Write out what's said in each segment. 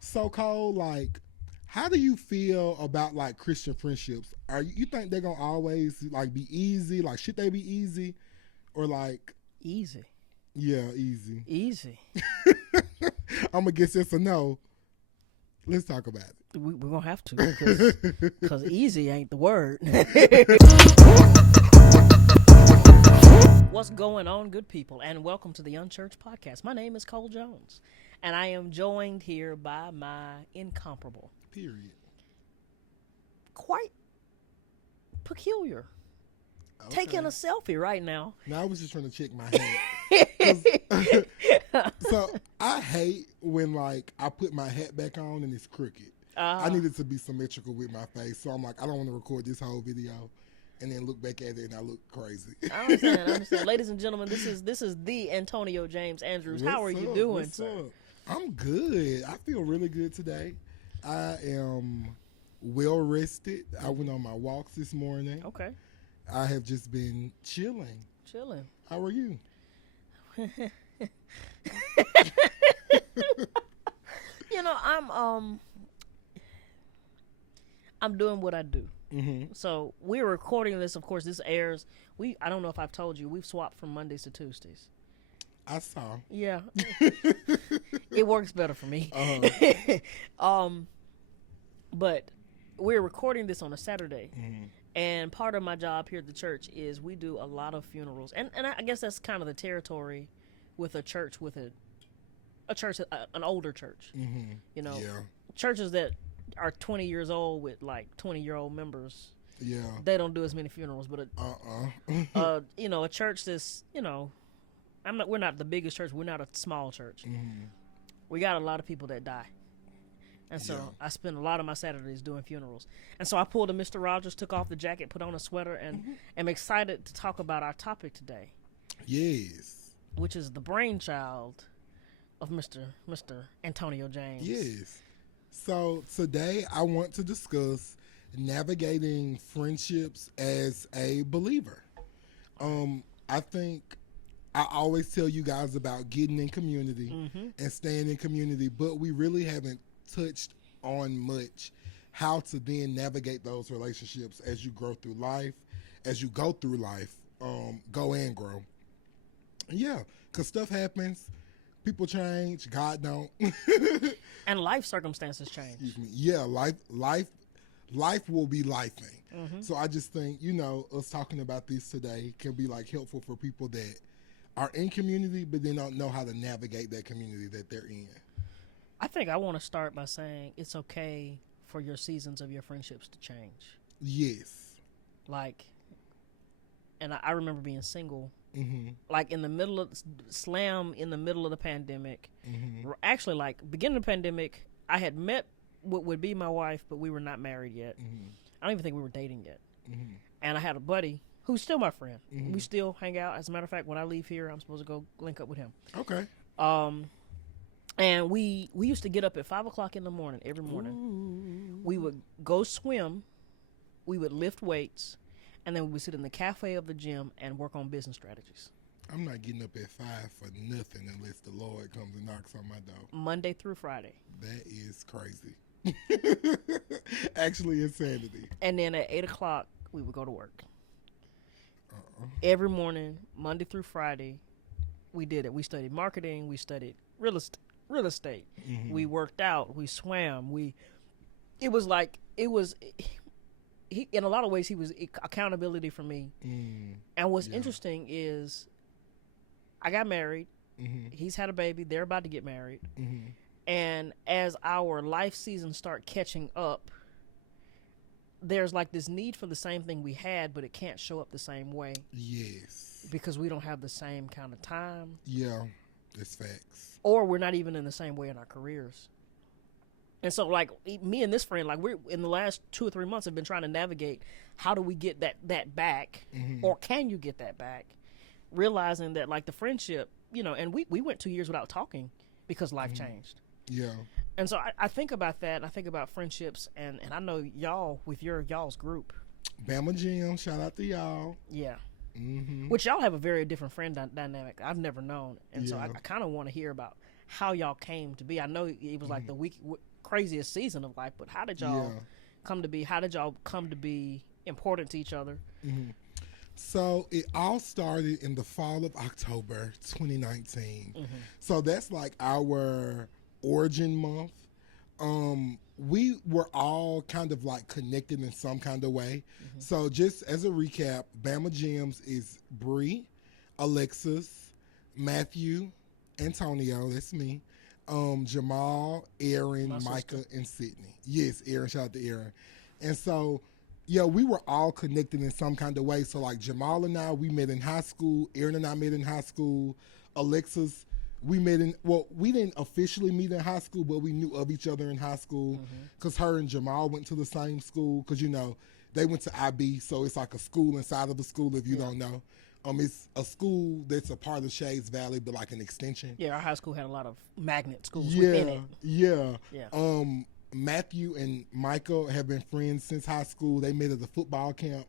So Cole, like, how do you feel about like Christian friendships? You think they're gonna always like be easy? Like, should they be easy or like Easy. yeah, easy? Easy. I'm gonna guess it's a no. Let's talk about We're going to have to because easy ain't the word. What's going on, good people? And welcome to the Unchurched Podcast. My name is Cole Jones, and I am joined here by my incomparable, Period. quite peculiar, taking a selfie right now. Now I was just trying to check my hat. So I hate when like I put my hat back on and it's crooked. I need it to be symmetrical with my face. So I'm like, I don't want to record this whole video and then look back at it and I look crazy. I understand. Ladies and gentlemen, this is the Antonio James Andrews. How are you doing, What's sir? up? I'm good. I feel really good today. I am well rested. I went on my walks this morning. Okay. I have just been chilling. How are you? You know, I'm doing what I do. Mm-hmm. So we're recording this. Of course, this airs. I don't know if I've told you, we've swapped from Mondays to Tuesdays. I saw. Yeah, it works better for me. But we're recording this on a Saturday, and part of my job here at the church is we do a lot of funerals, and I guess that's kind of the territory with a church an older church. Mm-hmm. You know, Yeah. churches that are 20 years old with like 20-year-old members. Yeah. They don't do as many funerals, but a church that's, we're not the biggest church. We're not a small church. Mm-hmm. We got a lot of people that die. And so I spend a lot of my Saturdays doing funerals. And so I pulled a Mr. Rogers, took off the jacket, put on a sweater, and am excited to talk about our topic today. Yes. Which is the brainchild of Mr. Antonio James. Yes. So today I want to discuss navigating friendships as a believer. I think I always tell you guys about getting in community and staying in community, but we really haven't touched on much how to then navigate those relationships as you grow through life, go and grow. Yeah, because stuff happens. People change. God don't. And life circumstances change. Excuse me. Yeah, life will be lifing. So I just think, us talking about this today can be like helpful for people that are in community, but they don't know how to navigate that community that they're in. I think I want to start by saying it's okay for your seasons of your friendships to change. Yes. And I remember being single, like in the middle of the pandemic. Actually, like beginning of the pandemic, I had met what would be my wife, but we were not married yet. I don't even think we were dating yet. And I had a buddy who's still my friend. We still hang out. As a matter of fact, when I leave here, I'm supposed to go link up with him. Okay. And we used to get up at 5:00 in the morning every morning. Ooh. We would go swim. We would lift weights. And then we would sit in the cafe of the gym and work on business strategies. I'm not getting up at 5 for nothing unless the Lord comes and knocks on my door. Monday through Friday. That is crazy. Actually, insanity. And then at 8:00, we would go to work. Every morning, Monday through Friday, we did it. We studied marketing. We studied real estate. We worked out. We swam. In a lot of ways, he was accountability for me. And what's interesting is I got married. He's had a baby. They're about to get married. And as our life seasons start catching up, there's like this need for the same thing we had, but it can't show up the same way. Yes. Because we don't have the same kind of time. Yeah, that's facts. Or we're not even in the same way in our careers. And so, like, me and this friend, like, we're in the last 2 or 3 months have been trying to navigate how do we get that back, or can you get that back? Realizing that, like, the friendship, and we went 2 years without talking because life changed. Yeah. And so I think about that, and I think about friendships, and I know y'all with y'all's group. Bama Jim, shout out to y'all. Yeah. Which y'all have a very different friend dynamic I've never known. And so I kind of want to hear about how y'all came to be. I know it was like the craziest season of life, but how did y'all come to be? How did y'all come to be important to each other? Mm-hmm. So it all started in the fall of October 2019. Mm-hmm. So that's like our origin month. We were all kind of like connected in some kind of way. Mm-hmm. So just as a recap, Bama Gems is Bree, Alexis, Matthew, Antonio, that's me, Jamal, Aaron, Micah, and Sydney. Yes, Aaron, shout out to Aaron. And so, yeah, we were all connected in some kind of way. So like Jamal and I, we met in high school. Aaron and I met in high school. Alexis, we didn't officially meet in high school, but we knew of each other in high school because her and Jamal went to the same school because, you know, they went to IB, so it's like a school inside of a school if you don't know. It's a school that's a part of Shades Valley, but like an extension. Yeah, our high school had a lot of magnet schools within it. Yeah. Matthew and Michael have been friends since high school. They met at the football camp.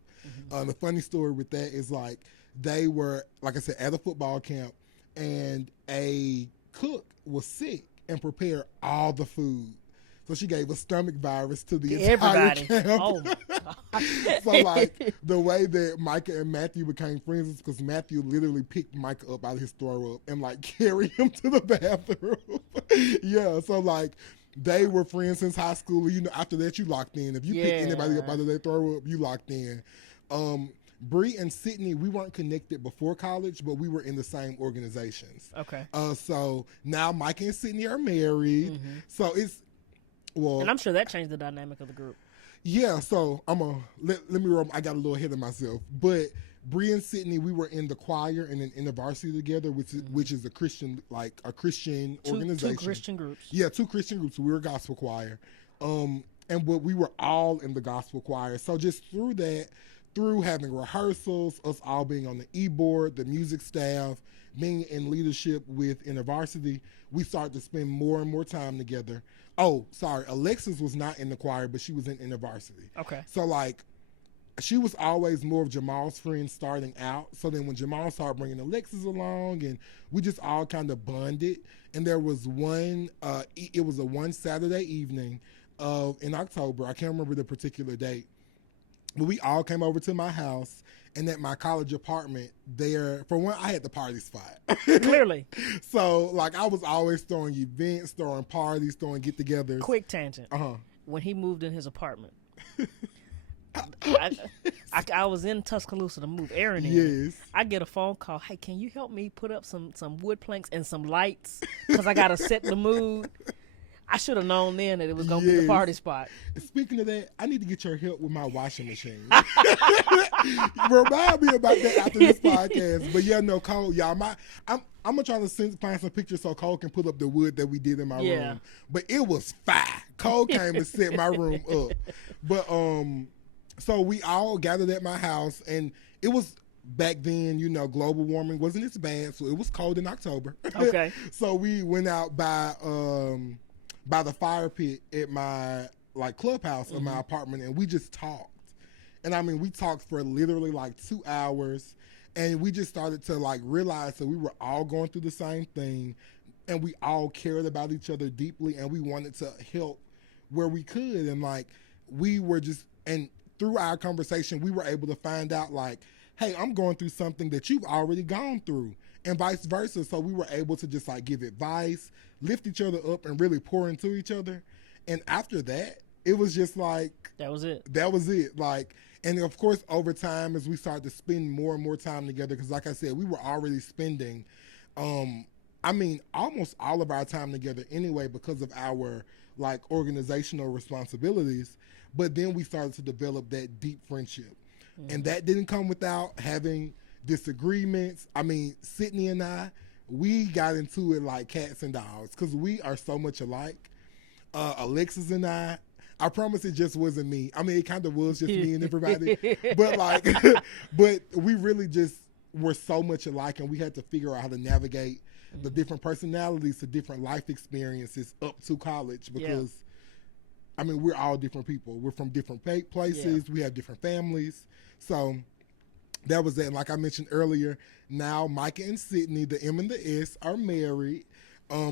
The funny story with that is like they were, like I said, at a football camp, and a cook was sick and prepared all the food. So she gave a stomach virus to the entire camp. Oh my God. So like the way that Micah and Matthew became friends is because Matthew literally picked Micah up out of his throw up and like carried him to the bathroom. Yeah, so like they were friends since high school. You know, after that you locked in. If you pick anybody up out of their throw up, you locked in. Bree and Sydney, we weren't connected before college, but we were in the same organizations. Okay. So now Micah and Sydney are married. So it's, well, and I'm sure that changed the dynamic of the group. Yeah, so I'm gonna let me roll. I got a little ahead of myself, but Bree and Sydney, we were in the choir and in the varsity together, which is a Christian organization. Two Christian groups. Yeah, two Christian groups. We were a gospel choir, and we were all in the gospel choir. So just through that, through having rehearsals, us all being on the e-board, the music staff, being in leadership with InterVarsity, we started to spend more and more time together. Oh, sorry, Alexis was not in the choir, but she was in InterVarsity. Okay. So like, she was always more of Jamal's friend starting out. So then when Jamal started bringing Alexis along, and we just all kind of bonded. And there was one, it was a one Saturday evening in October. I can't remember the particular date. But we all came over to my house, and at my college apartment there, for one, I had the party spot. Clearly. So, like, I was always throwing events, throwing parties, throwing get-togethers. Quick tangent. When he moved in his apartment, I was in Tuscaloosa to move Aaron in. Yes. I get a phone call. Hey, can you help me put up some wood planks and some lights? Because I got to set the mood. I should have known then that it was going to be the party spot. Speaking of that, I need to get your help with my washing machine. Remind me about that after this podcast. But yeah, no, Cole, y'all, I'm going to try to find some pictures so Cole can put up the wood that we did in my room. But it was fire. Cole came and set my room up. But so we all gathered at my house, and it was back then, you know, global warming wasn't as bad, so it was cold in October. Okay. So we went out by the fire pit at my like clubhouse of my apartment, and we just talked. And I mean, we talked for literally like 2 hours, and we just started to like realize that we were all going through the same thing, and we all cared about each other deeply, and we wanted to help where we could. And like, we were just, and through our conversation, we were able to find out like, hey, I'm going through something that you've already gone through, and vice versa. So we were able to just like give advice, lift each other up, and really pour into each other. And after that, it was just like, that was it. Like, and of course, over time, as we started to spend more and more time together, because like I said, we were already spending, almost all of our time together anyway, because of our like organizational responsibilities. But then we started to develop that deep friendship. And that didn't come without having disagreements. I mean, Sydney and I, we got into it like cats and dogs because we are so much alike. Alexis and I promise it just wasn't me. I mean, it kind of was just me and everybody. But like, but we really just were so much alike, and we had to figure out how to navigate the different personalities to different life experiences up to college because, I mean, we're all different people. We're from different places. We have different families. So that was that. And like I mentioned earlier, now Micah and Sydney, the M and the S, are married.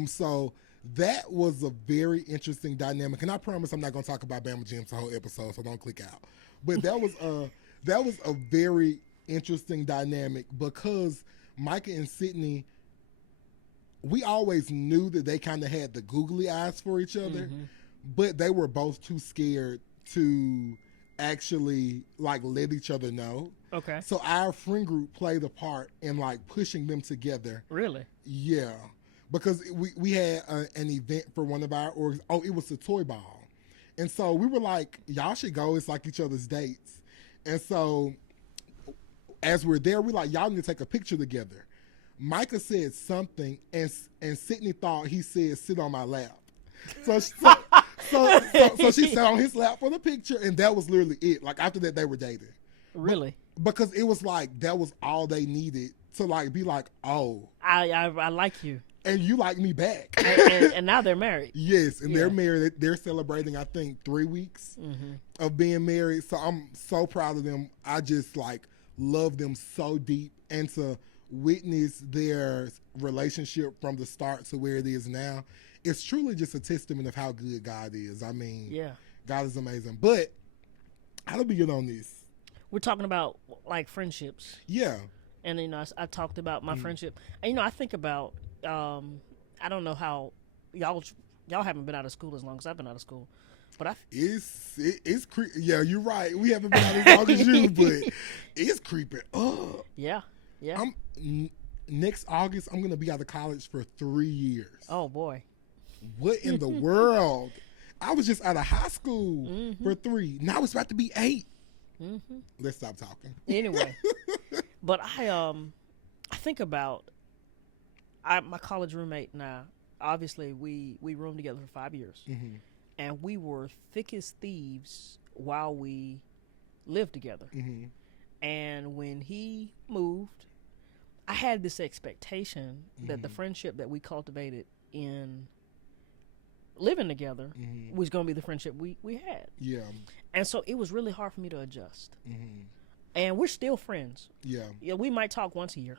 So that was a very interesting dynamic, and I promise I'm not going to talk about Bama Gems the whole episode, so don't click out. But that was a very interesting dynamic because Micah and Sydney, we always knew that they kind of had the googly eyes for each other, but they were both too scared to actually like let each other know. Okay. So our friend group played a part in like pushing them together. Really? Yeah. Because we had an event for one of our orgs. Oh, it was the toy ball. And so we were like, y'all should go. It's like each other's dates. And so as we're there, we're like, y'all need to take a picture together. Micah said something, and Sydney thought he said, sit on my lap. So she sat on his lap for the picture, and that was literally it. Like, after that, they were dating. Really? Because it was like, that was all they needed to, like, be like, oh. I like you. And you like me back. And now they're married. Yes, and they're married. They're celebrating, I think, 3 weeks of being married. So I'm so proud of them. I just, like, love them so deep. And to witness their relationship from the start to where it is now, it's truly just a testament of how good God is. I mean, God is amazing. But how do we get on this? We're talking about, like, friendships. Yeah. And, you know, I talked about my friendship. And, you know, I think about, I don't know how, y'all haven't been out of school as long as I've been out of school. But it's yeah, you're right. We haven't been out as long as you, but it's creeping up. Yeah. Next August, I'm going to be out of college for 3 years. Oh, boy. What in the world? I was just out of high school for 3. Now it's about to be 8. Let's stop talking. Anyway, but I think about my college roommate and I. Obviously, we roomed together for 5 years, and we were thick as thieves while we lived together. And when he moved, I had this expectation that the friendship that we cultivated in living together was going to be the friendship we had. Yeah. And so it was really hard for me to adjust. And we're still friends. Yeah. We might talk once a year.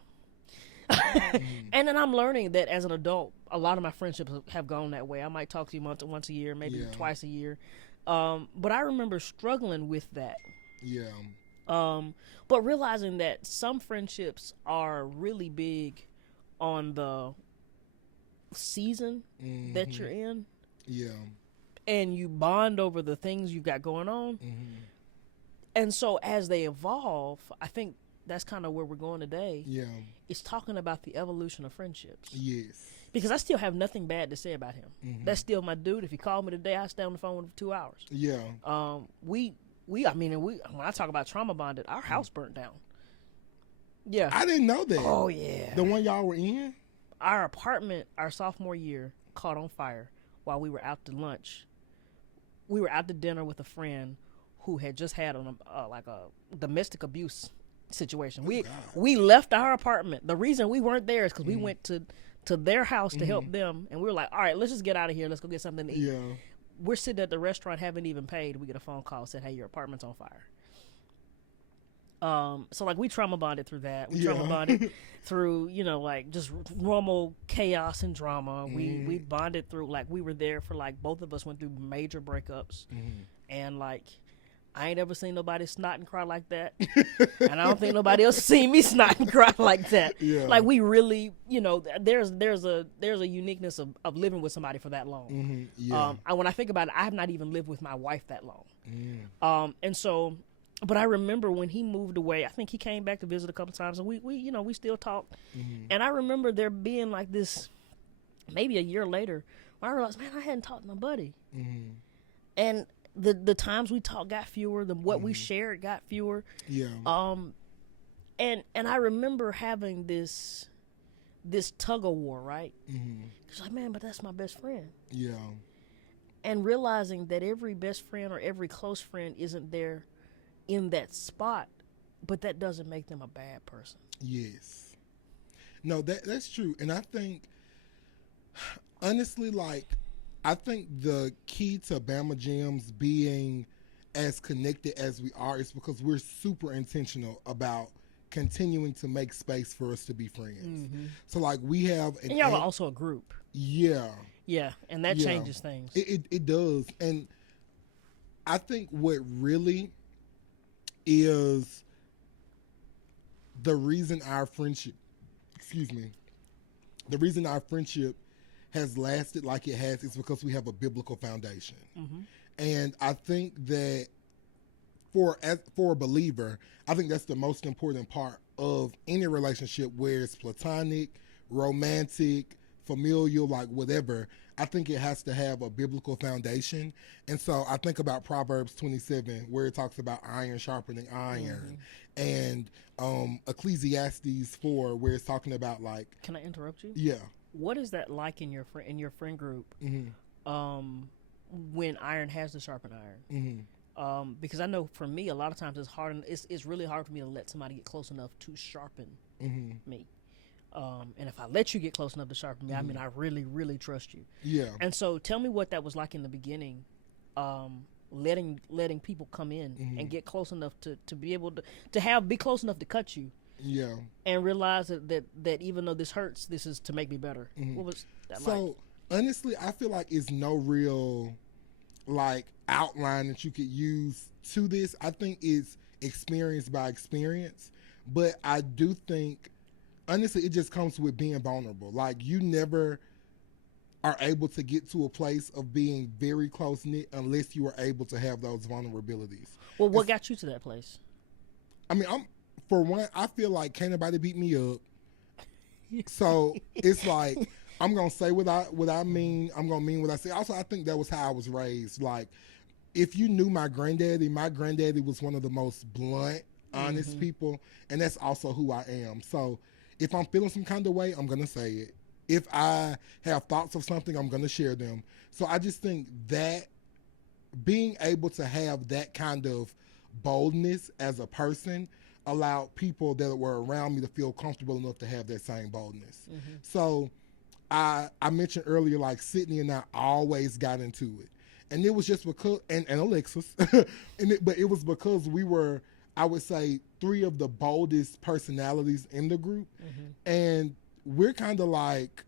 And then I'm learning that as an adult, a lot of my friendships have gone that way. I might talk to you once a year, maybe twice a year. But I remember struggling with that. Yeah. But realizing that some friendships are really big on the season that you're in. Yeah. And you bond over the things you've got going on. And so as they evolve, I think that's kind of where we're going today. Yeah. It's talking about the evolution of friendships. Yes. Because I still have nothing bad to say about him. That's still my dude. If he called me today, I stay on the phone with him for 2 hours. Yeah. When I talk about trauma bonded, our house burnt down. Yeah. I didn't know that. Oh, yeah. The one y'all were in? Our apartment, our sophomore year, caught on fire while we were out to lunch. We were out to dinner with a friend who had just had a domestic abuse situation. We left our apartment. The reason we weren't there is because we went to their house to help them, and we were like, all right, let's just get out of here. Let's go get something to eat. Yeah. We're sitting at the restaurant, haven't even paid. We get a phone call, said, hey, your apartment's on fire. So, like, we trauma bonded through that. We trauma bonded through, like, just normal chaos and drama. We bonded through, like, we were there for, like, both of us went through major breakups. And, like, I ain't ever seen nobody snot and cry like that. And I don't think nobody else seen me snot and cry like that. Yeah. Like, we really, there's a uniqueness of living with somebody for that long. Yeah. When I think about it, I have not even lived with my wife that long. And so, but I remember when he moved away, I think he came back to visit a couple times, and we still talk. And I remember there being like this, maybe a year later, where I realized, man, I hadn't talked to my buddy. And the times we talked got fewer. What we shared got fewer. Yeah. And I remember having this tug of war, right? Cause like, man, but that's my best friend. Yeah. And realizing that every best friend or every close friend isn't there in that spot, but that doesn't make them a bad person. Yes. No, that's true. And I think, honestly, like, I think the key to Bama Gems being as connected as we are is because we're super intentional about continuing to make space for us to be friends. So, like, we have... And y'all are also a group. Yeah, Yeah, and that yeah, changes things. it does. And I think what really is the reason our friendship, excuse me, the reason our friendship has lasted like it has is because we have a biblical foundation. Mm-hmm. And I think that for a believer, I think that's the most important part of any relationship, where it's platonic, romantic, familial, like whatever. I think it has to have a biblical foundation. And so I think about Proverbs 27, where it talks about iron sharpening iron, and Ecclesiastes 4, where it's talking about like, Can I interrupt you? yeah. What is that like in your friend group? Um, when iron has to sharpen iron. Because I know for me, a lot of times it's hard. It's really hard for me to let somebody get close enough to sharpen me. And if I let you get close enough to sharpen me, I mean I really, really trust you. Yeah. And so, tell me what that was like in the beginning. Letting people come in and get close enough to be able to be close enough to cut you. Yeah. And realize that even though this hurts, this is to make me better. What was that like? So honestly, I feel like it's no real like outline that you could use to this. I think it's experience by experience, but I do think honestly it just comes with being vulnerable. Like you never are able to get to a place of being very close knit unless you are able to have those vulnerabilities. Well, what got you to that place? I mean, for one, I feel like can't nobody beat me up. So it's like I'm gonna say what I mean. I'm gonna mean what I say. Also, I think that was how I was raised. Like, if you knew my granddaddy was one of the most blunt, honest people, and that's also who I am. So if I'm feeling some kind of way, I'm gonna say it. If I have thoughts of something, I'm gonna share them. So I just think that being able to have that kind of boldness as a person allowed people that were around me to feel comfortable enough to have that same boldness. So I mentioned earlier, like Sydney and I always got into it. And it was just because, and Alexis, but it was because we were, I would say, three of the boldest personalities in the group. And we're kind of like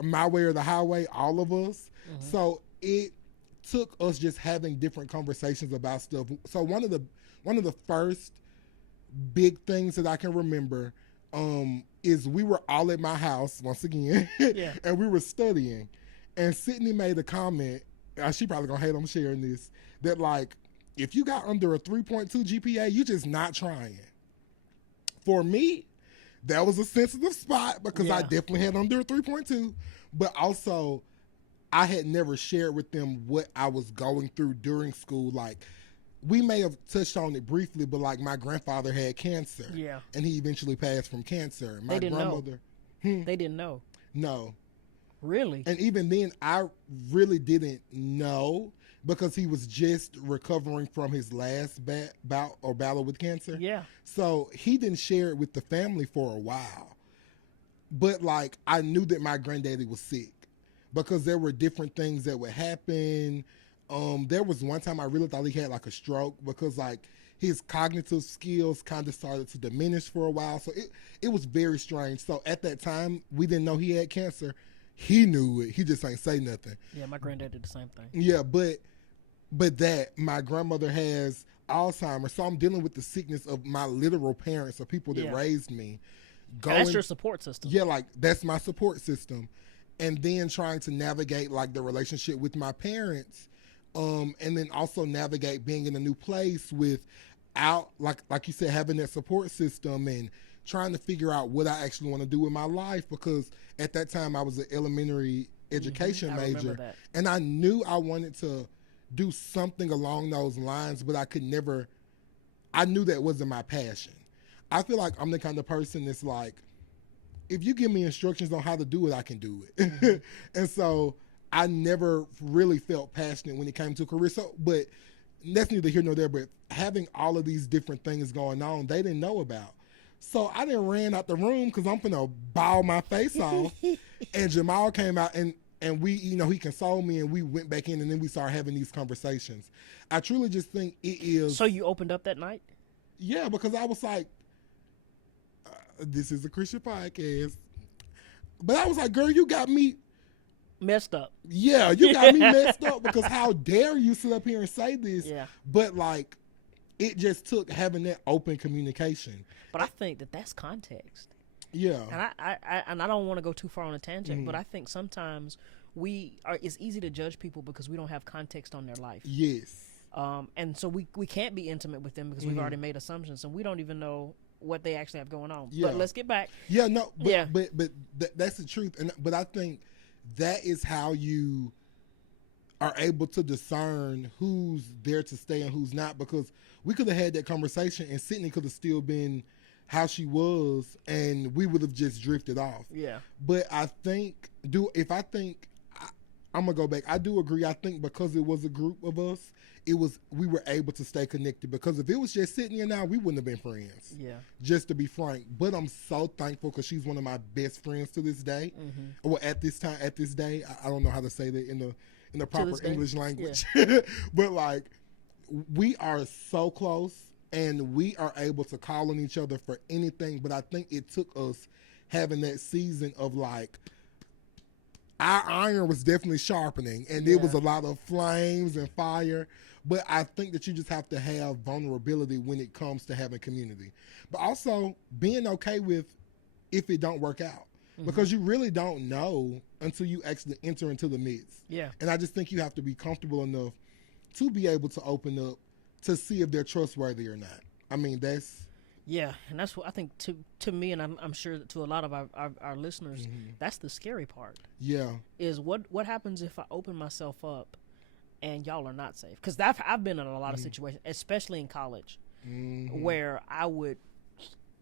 my way or the highway, all of us. So it took us just having different conversations about stuff. So one of the first big things that I can remember is we were all at my house once again, and we were studying, and Sydney made a comment. She probably gonna hate I'm sharing this. That like, if you got under a 3.2 GPA, you just not trying. For me, that was a sensitive spot because I definitely had under a 3.2, but also I had never shared with them what I was going through during school. Like, we may have touched on it briefly, but like my grandfather had cancer. Yeah. And he eventually passed from cancer. My They didn't grandmother. know. They didn't know. No. Really? And even then, I really didn't know because he was just recovering from his last battle with cancer. Yeah. So he didn't share it with the family for a while. But like, I knew that my granddaddy was sick because there were different things that would happen. There was one time I really thought he had like a stroke because like his cognitive skills kind of started to diminish for a while. So it was very strange. So at that time, we didn't know he had cancer. He knew it. He just ain't say nothing. Yeah, my granddad did the same thing. Yeah, but that my grandmother has Alzheimer's, so I'm dealing with the sickness of my literal parents or people that raised me. And that's your support system. Yeah, like that's my support system. And then trying to navigate like the relationship with my parents. And then also navigate being in a new place without, like you said, having that support system and trying to figure out what I actually want to do with my life, because at that time I was an elementary education major, and I knew I wanted to do something along those lines, but I knew that wasn't my passion. I feel like I'm the kind of person that's like, if you give me instructions on how to do it, I can do it. And so I never really felt passionate when it came to career. So, but that's neither here nor there, but having all of these different things going on, they didn't know about. So I didn't ran out the room because I'm going to bawl my face off. And Jamal came out and we, he consoled me and we went back in and then we started having these conversations. I truly just think it is. So you opened up that night? Yeah, because I was like, this is a Christian podcast. But I was like, girl, you got me. Messed up. Yeah, you got me messed up because how dare you sit up here and say this? Yeah. But like, it just took having that open communication. But I think that's context. Yeah. And I don't want to go too far on a tangent, but I think sometimes it's easy to judge people because we don't have context on their life. Yes. And so we can't be intimate with them because we've already made assumptions and we don't even know what they actually have going on. Yeah. But let's get back. Yeah, no, but that's the truth. But I think that is how you are able to discern who's there to stay and who's not, because we could have had that conversation and Sydney could have still been how she was and we would have just drifted off. Yeah. But I think I'm gonna go back. I do agree. I think because it was a group of us, we were able to stay connected, because if it was just Sydney and I, we wouldn't have been friends. Yeah. Just to be frank. But I'm so thankful because she's one of my best friends to this day. Well, at this day, I don't know how to say that in the proper English language. Yeah. But like, we are so close and we are able to call on each other for anything. But I think it took us having that season of like, our iron was definitely sharpening and there was a lot of flames and fire. But I think that you just have to have vulnerability when it comes to having community. But also being okay with if it don't work out. Because you really don't know until you actually enter into the midst. Yeah. And I just think you have to be comfortable enough to be able to open up to see if they're trustworthy or not. I mean, that's... Yeah, and that's what I think to me, and I'm sure that to a lot of our listeners, that's the scary part. Yeah. Is what happens if I open myself up and y'all are not safe? Because I've been in a lot of situations, especially in college, where I would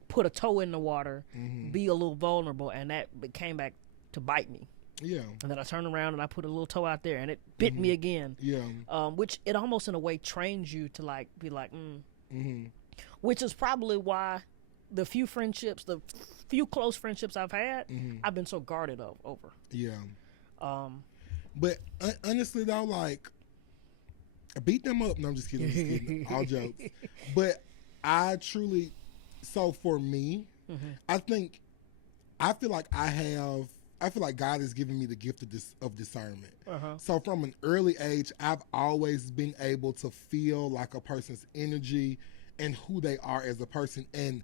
put a toe in the water, be a little vulnerable, and that came back to bite me. Yeah. And then I turned around and I put a little toe out there and it bit me again. Yeah. Which it almost in a way trains you to like be like, which is probably why the few close friendships I've had, I've been so guarded over. Yeah. But honestly though, like, beat them up. No, I'm just kidding. All jokes. But I truly, so for me, I feel like God has given me the gift of discernment. So from an early age, I've always been able to feel like a person's energy and who they are as a person. And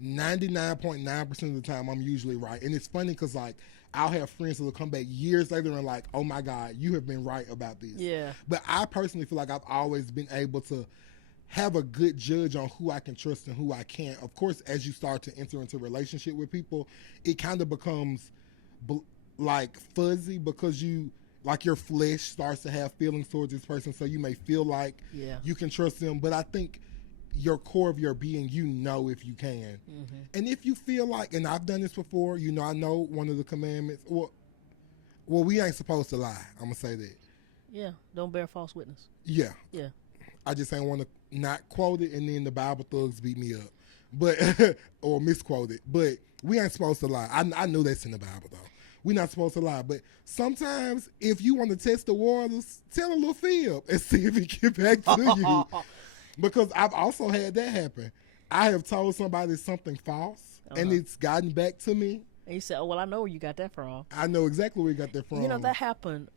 99.9% of the time, I'm usually right. And it's funny because, like, I'll have friends who will come back years later and like, oh my God, you have been right about this. Yeah. But I personally feel like I've always been able to have a good judge on who I can trust and who I can't. Of course, as you start to enter into a relationship with people, it kind of becomes like fuzzy because your flesh starts to have feelings towards this person. So you may feel like you can trust them. But I think your core of your being, you know if you can. And if you feel like, and I've done this before, I know one of the commandments, well, we ain't supposed to lie. I'm going to say that. Yeah, don't bear false witness. Yeah. Yeah. I just ain't want to not quote it and then the Bible thugs beat me up. But or misquote it. But we ain't supposed to lie. I know that's in the Bible though. We're not supposed to lie. But sometimes if you want to test the waters, tell a little fib and see if it get back to you. Because I've also had that happen. I have told somebody something false and it's gotten back to me. And you said, oh, well, I know where you got that from. I know exactly where you got that from. You know, that happened.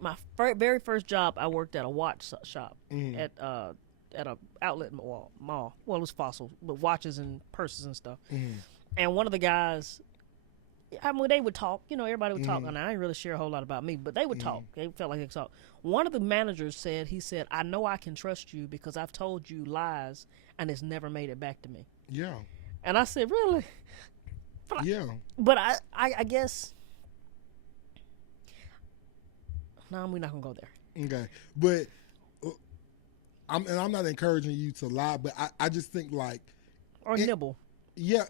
My very first job, I worked at a watch shop at a outlet mall. Well, it was Fossil, but watches and purses and stuff. And one of the guys, I mean, they would talk. Everybody would talk. And I didn't really share a whole lot about me, but they would talk. They felt like they could talk. One of the managers said, I know I can trust you because I've told you lies and it's never made it back to me. Yeah. And I said, really? But I guess, no, we're not going to go there. Okay. But I'm not encouraging you to lie, but I just think like. Or nibble. Yeah.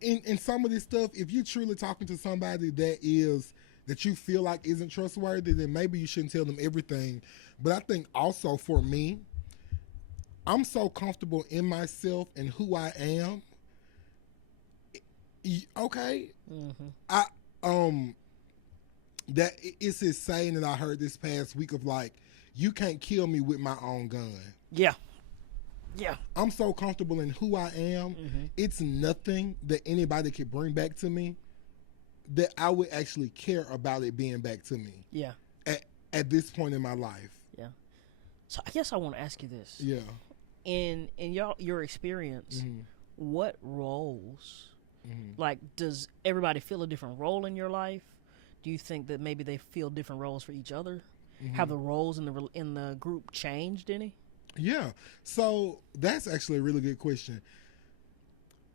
In some of this stuff, if you're truly talking to somebody that you feel like isn't trustworthy, then maybe you shouldn't tell them everything. But I think also for me, I'm so comfortable in myself and who I am. Okay. That it's this saying that I heard this past week of like, you can't kill me with my own gun. Yeah. Yeah. I'm so comfortable in who I am. It's nothing that anybody can bring back to me that I would actually care about it being back to me. Yeah. At this point in my life. Yeah. So I guess I want to ask you this. Yeah. In your experience, what roles, like, does everybody feel a different role in your life? Do you think that maybe they feel different roles for each other? Have the roles in the group changed any? Yeah. So that's actually a really good question.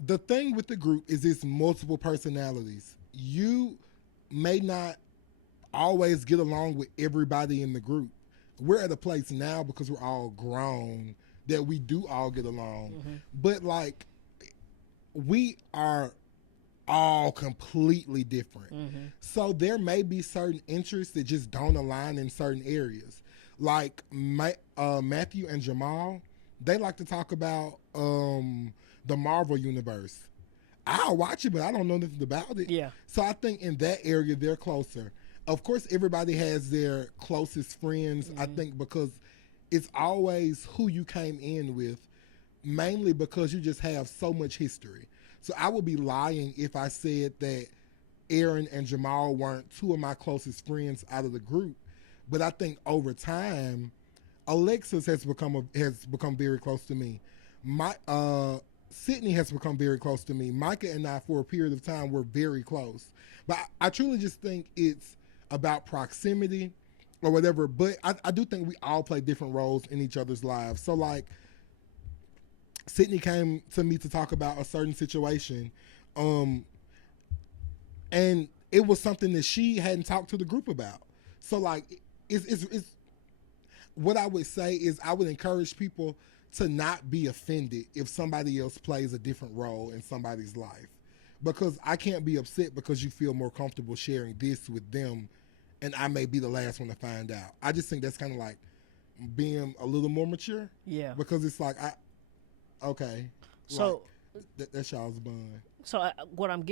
The thing with the group is it's multiple personalities. You may not always get along with everybody in the group. We're at a place now because we're all grown that we do all get along. But like, we are all completely different. So there may be certain interests that just don't align in certain areas. Like Matthew and Jamal, they like to talk about the Marvel universe. I'll watch it, but I don't know nothing about it. Yeah. So I think in that area they're closer. Of course, everybody has their closest friends. I think because it's always who you came in with, mainly because you just have so much history. So I would be lying if I said that Aaron and Jamal weren't two of my closest friends out of the group. But I think over time, Alexis has become very close to me. Sydney has become very close to me. Micah and I, for a period of time, were very close. But I truly just think it's about proximity or whatever. But I do think we all play different roles in each other's lives. So, like, Sydney came to me to talk about a certain situation, and it was something that she hadn't talked to the group about. So, like, it's what I would say is I would encourage people to not be offended if somebody else plays a different role in somebody's life, because I can't be upset because you feel more comfortable sharing this with them, and I may be the last one to find out. I just think that's kind of like being a little more mature. Yeah. Because it's like okay. So like, that's y'all's bun. So what I'm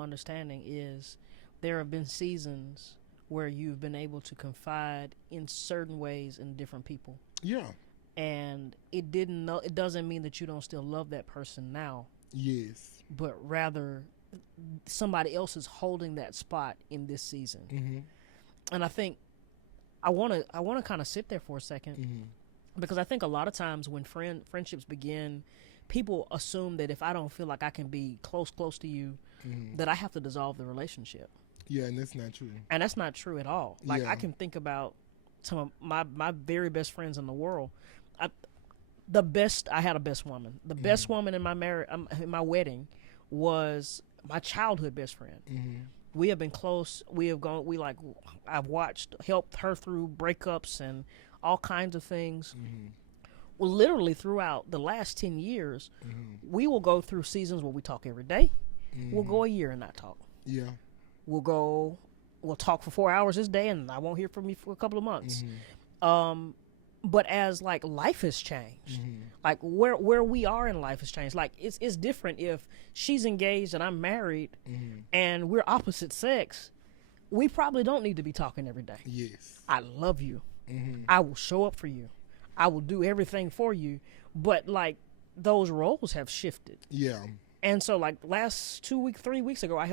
understanding is there have been seasons where you've been able to confide in certain ways in different people. Yeah. And it doesn't mean that you don't still love that person now. Yes. But rather somebody else is holding that spot in this season. And I think I want to kind of sit there for a second, because I think a lot of times when friendships begin, people assume that if I don't feel like I can be close to you, that I have to dissolve the relationship. Yeah, and that's not true. And that's not true at all. Like, Yeah. I can think about some of my very best friends in the world. I had a best woman. The best woman in in my wedding was my childhood best friend. We have been close. I've helped her through breakups and all kinds of things. Well, literally throughout the last 10 years, we will go through seasons where we talk every day. We'll go a year and not talk. Yeah. We'll talk for 4 hours this day, and I won't hear from you for a couple of months. But as like life has changed, like where we are in life has changed. Like it's different if she's engaged and I'm married, and we're opposite sex. We probably don't need to be talking every day. Yes. I love you. I will show up for you. I will do everything for you. But like those roles have shifted. Yeah. And so, like, last 3 weeks ago, I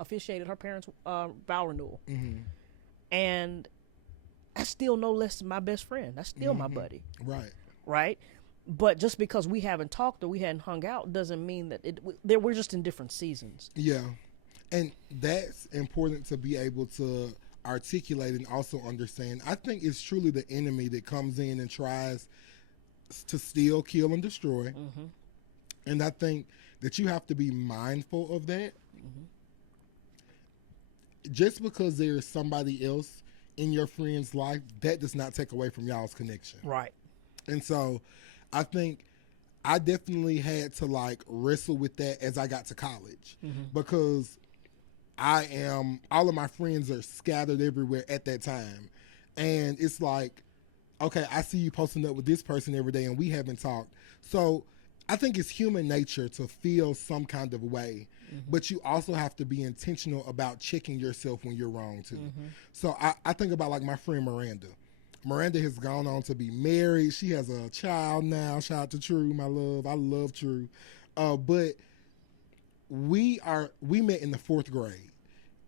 officiated her parents' vow renewal. And that's still no less than my best friend. That's still my buddy. Right. Right? But just because we haven't talked or we hadn't hung out doesn't mean that we're just in different seasons. Yeah. And that's important to be able to articulate and also understand. I think it's truly the enemy that comes in and tries to steal, kill, and destroy. And I think that you have to be mindful of that. Just because there's somebody else in your friend's life, that does not take away from y'all's connection. Right. And so I think I definitely had to like wrestle with that as I got to college, because all of my friends are scattered everywhere at that time. And it's like, okay, I see you posting up with this person every day and we haven't talked. So I think it's human nature to feel some kind of way, but you also have to be intentional about checking yourself when you're wrong too. So I think about like my friend Miranda. Miranda has gone on to be married. She has a child now. Shout out to True, my love. I love True. But we met in the 4th grade.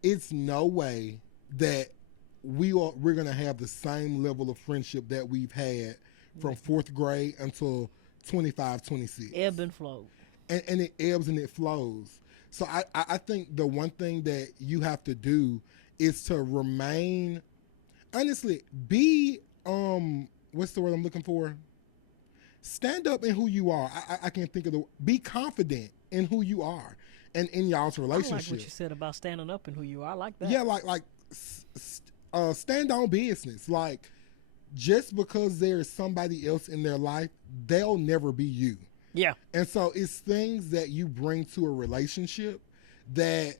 It's no way that we're gonna have the same level of friendship that we've had from 4th grade until 25, 26. Ebb and flow. And it ebbs and it flows. So I think the one thing that you have to do is to remain, honestly, be, what's the word I'm looking for? Stand up in who you are. I can't think of be confident in who you are and in y'all's relationship. I like what you said about standing up in who you are. I like that. Yeah, stand on business. Like, just because there's somebody else in their life, they'll never be you. Yeah. And so it's things that you bring to a relationship that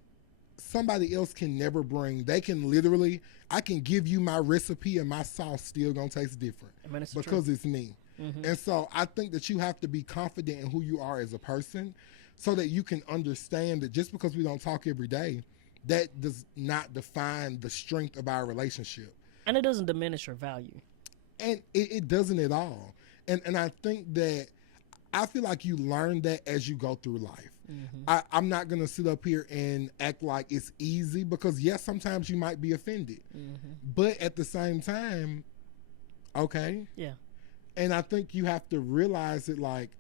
somebody else can never bring. They can literally, I can give you my recipe and my sauce still gonna taste different because it's me. Mm-hmm. And so I think that you have to be confident in who you are as a person so that you can understand that just because we don't talk every day, that does not define the strength of our relationship. And it doesn't diminish your value. And it doesn't at all. And I think that I feel like you learn that as you go through life. Mm-hmm. I'm not going to sit up here and act like it's easy because, yes, sometimes you might be offended. Mm-hmm. But at the same time, okay. Yeah. And I think you have to realize that, like,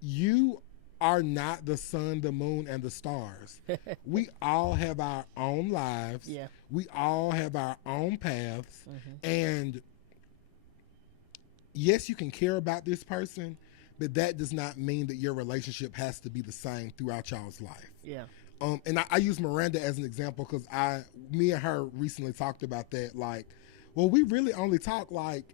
you are not the sun, the moon, and the stars. We all have our own lives. Yeah. We all have our own paths. Mm-hmm. And yes, you can care about this person, but that does not mean that your relationship has to be the same throughout y'all's life. Yeah. And I use Miranda as an example because me and her recently talked about that. Like, well, we really only talk like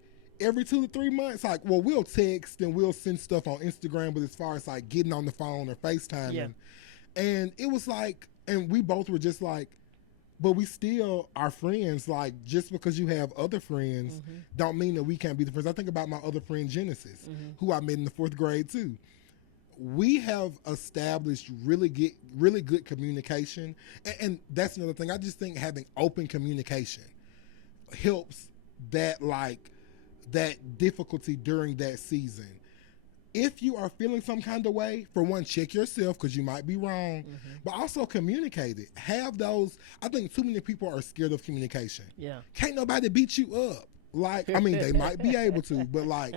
every 2 to 3 months. Like, well, we'll text and we'll send stuff on Instagram, but as far as like getting on the phone or FaceTiming, and it was like, and we both were just like, but we still are friends. Like, just because you have other friends mm-hmm. don't mean that we can't be the friends. I think about my other friend, Genesis, mm-hmm. who I met in the 4th grade too. We have established really good communication. And that's another thing. I just think having open communication helps that difficulty during that season. If you are feeling some kind of way, for one, check yourself because you might be wrong, mm-hmm. but also communicate it. Have those. I think too many people are scared of communication. Yeah. Can't nobody beat you up. Like, I mean, they might be able to, but like.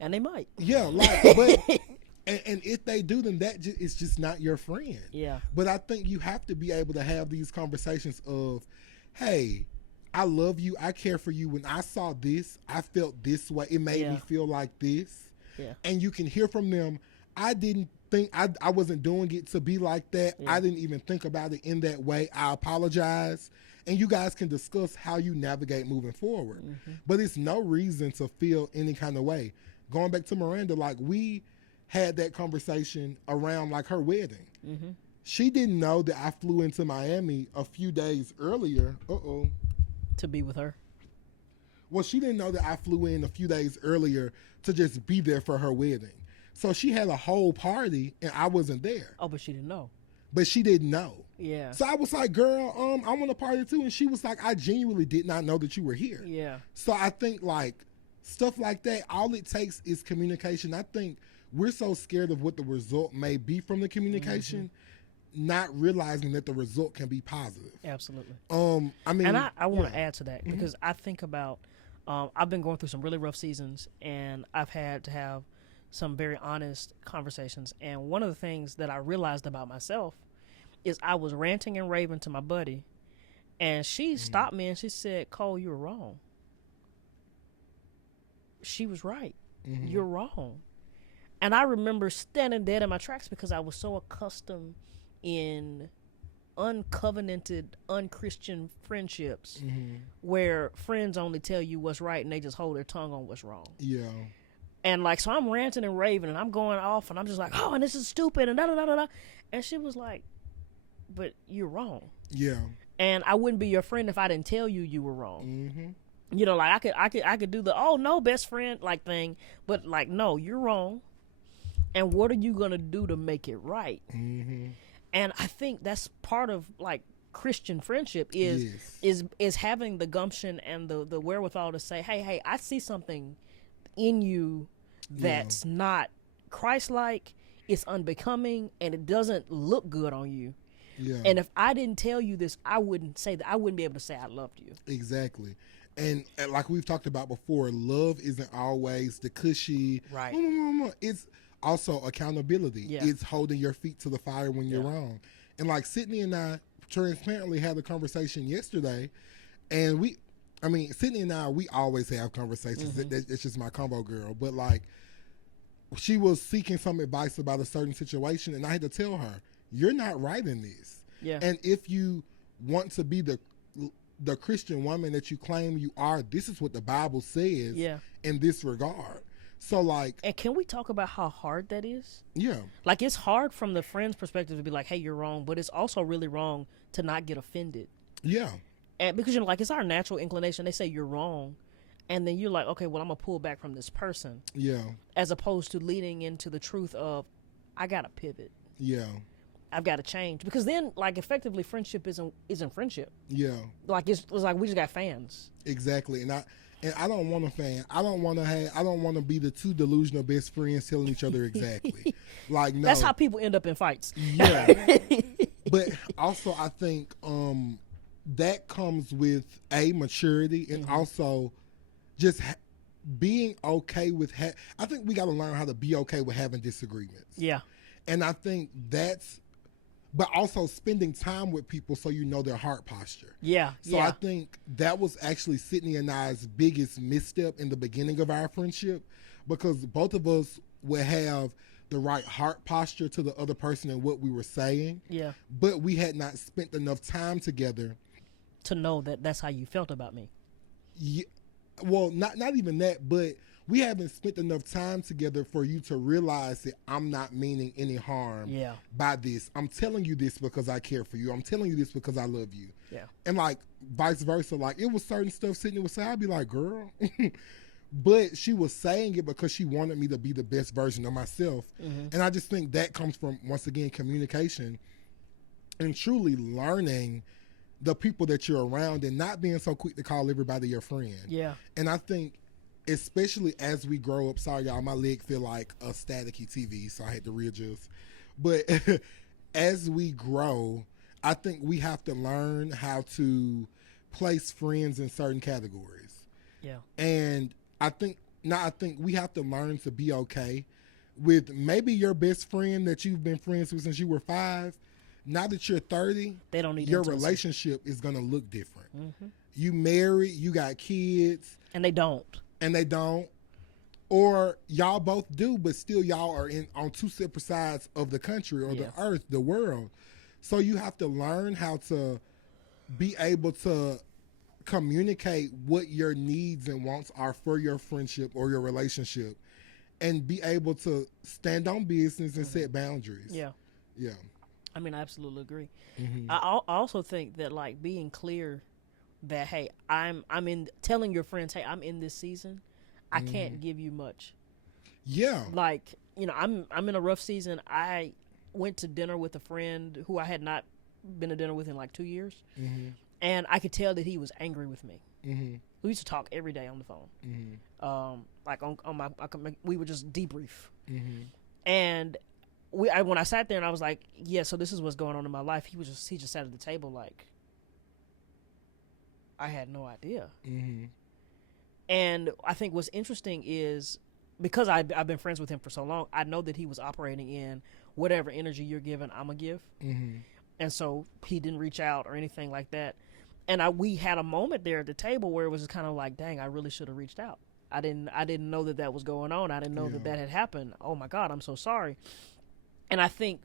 And they might. Yeah, like, but. And if they do, then it's just not your friend. Yeah. But I think you have to be able to have these conversations of, hey, I love you. I care for you. When I saw this, I felt this way. It made me feel like this. Yeah. And you can hear from them, I didn't think, I wasn't doing it to be like that. Yeah. I didn't even think about it in that way. I apologize. And you guys can discuss how you navigate moving forward. Mm-hmm. But it's no reason to feel any kind of way. Going back to Miranda, like we had that conversation around like her wedding. Mm-hmm. She didn't know that I flew into Miami a few days earlier. To be with her. Well, she didn't know that I flew in a few days earlier to just be there for her wedding. So she had a whole party and I wasn't there. Oh, but she didn't know. But she didn't know. Yeah. So I was like, girl, I want a party too. And she was like, I genuinely did not know that you were here. Yeah. So I think like stuff like that, all it takes is communication. I think we're so scared of what the result may be from the communication, mm-hmm. not realizing that the result can be positive. Absolutely. I mean, and I want to add to that because mm-hmm. I think about, I've been going through some really rough seasons and I've had to have some very honest conversations. And one of the things that I realized about myself is I was ranting and raving to my buddy and she mm-hmm. stopped me and she said, Cole, you're wrong. She was right. Mm-hmm. You're wrong. And I remember standing dead in my tracks because I was so accustomed in uncovenanted, unchristian friendships mm-hmm. where friends only tell you what's right and they just hold their tongue on what's wrong. Yeah. And like, so I'm ranting and raving and I'm going off and I'm just like, oh, and this is stupid and da da da da da. And she was like, but you're wrong. Yeah. And I wouldn't be your friend if I didn't tell you you were wrong. Mm-hmm. You know, like I could do the, oh no, best friend like thing, but like, no, you're wrong. And what are you going to do to make it right? Mm-hmm. And I think that's part of like Christian friendship is having the gumption and the wherewithal to say, hey, I see something in you that's not Christ-like. it's unbecoming and it doesn't look good on you. Yeah. And if I didn't tell you this, I wouldn't be able to say I loved you. Exactly. And like we've talked about before, love isn't always the cushy. Right. It's also accountability. Yeah. It's holding your feet to the fire when you're wrong. And like Sydney and I transparently had a conversation yesterday, and Sydney and I, we always have conversations. It's just my combo girl. But like, she was seeking some advice about a certain situation, and I had to tell her, you're not right in this. Yeah. And if you want to be the Christian woman that you claim you are, this is what the Bible says in this regard. So like, and can we talk about how hard that is? Yeah. Like, it's hard from the friend's perspective to be like, hey, you're wrong, but it's also really wrong to not get offended. Yeah. And because, you know, like, it's our natural inclination. They say you're wrong, and then you're like, okay, well, I'm gonna pull back from this person. Yeah. As opposed to leading into the truth of, I gotta pivot. Yeah. I've got to change, because then, like, effectively, friendship isn't friendship. Yeah. Like, it's like we just got fans. Exactly, and I don't want a fan. I don't want to be the two delusional best friends telling each other exactly. Like, no. That's how people end up in fights. Yeah. But also, I think that comes with maturity, and also just being okay with. I think we got to learn how to be okay with having disagreements. Yeah. And I think but also spending time with people so you know their heart posture. Yeah. So I think that was actually Sydney and I's biggest misstep in the beginning of our friendship, because both of us would have the right heart posture to the other person and what we were saying. Yeah. But we had not spent enough time together to know that that's how you felt about me. Yeah, well, not even that, but we haven't spent enough time together for you to realize that I'm not meaning any harm by this. I'm telling you this because I care for you. I'm telling you this because I love you. Yeah. And like vice versa, like it was certain stuff Sydney would say, I'd be like, girl. But she was saying it because she wanted me to be the best version of myself. And I just think that comes from, once again, communication and truly learning the people that you're around and not being so quick to call everybody your friend. Yeah. And I think, especially as we grow up, sorry y'all, my leg feel like a staticky TV, so I had to readjust. But as we grow, I think we have to learn how to place friends in certain categories. Yeah. And I think we have to learn to be okay with maybe your best friend that you've been friends with since you were 5. Now that you're 30, they don't need your intimacy. Relationship is going to look different. You married, you got kids. And they don't. Or y'all both do, but still y'all are on two separate sides of the country or the earth, the world. So you have to learn how to be able to communicate what your needs and wants are for your friendship or your relationship, and be able to stand on business and set boundaries. Yeah. Yeah. I mean, I absolutely agree. I also think that, like, being clear that, hey, I'm in, telling your friends, hey, I'm in this season, I can't give you much. Yeah. Like, you know, I'm in a rough season. I went to dinner with a friend who I had not been to dinner with in like 2 years. And I could tell that he was angry with me. We used to talk every day on the phone. Like on we would just debrief. And when I sat there and I was like, yeah, so this is what's going on in my life. He just sat at the table like, I had no idea. And I think what's interesting is, because I've been friends with him for so long, I know that he was operating in whatever energy you're giving, I'm going to give. And so he didn't reach out or anything like that. And we had a moment there at the table where it was kind of like, dang, I really should have reached out. I didn't know that was going on. I didn't know that had happened. Oh my God, I'm so sorry. And I think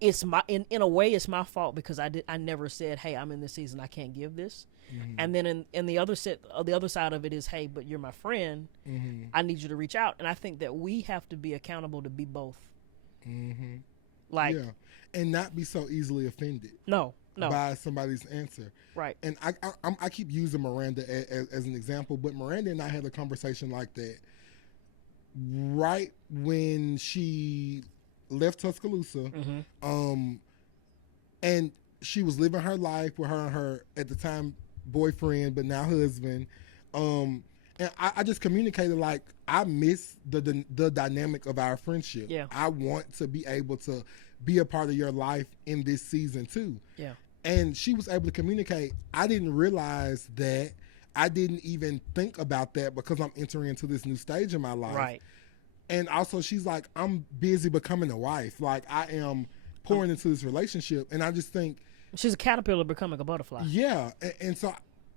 it's in a way it's my fault, because I never said, hey, I'm in this season, I can't give this. And then in the other side of it is, hey, but you're my friend, I need you to reach out. And I think that we have to be accountable to be both. Like, and not be so easily offended. No. By somebody's answer. Right. And I keep using Miranda as an example, but Miranda and I had a conversation like that right when she left Tuscaloosa. And she was living her life with her and her, at the time, boyfriend, but now husband. And I just communicated like I miss the dynamic of our friendship. Yeah. I want to be able to be a part of your life in this season too. Yeah. And she was able to communicate. I didn't realize that. I didn't even think about that because I'm entering into this new stage in my life. Right. And also she's like, I'm busy becoming a wife. Like I am pouring into this relationship. And I just think she's a caterpillar becoming a butterfly. Yeah. And so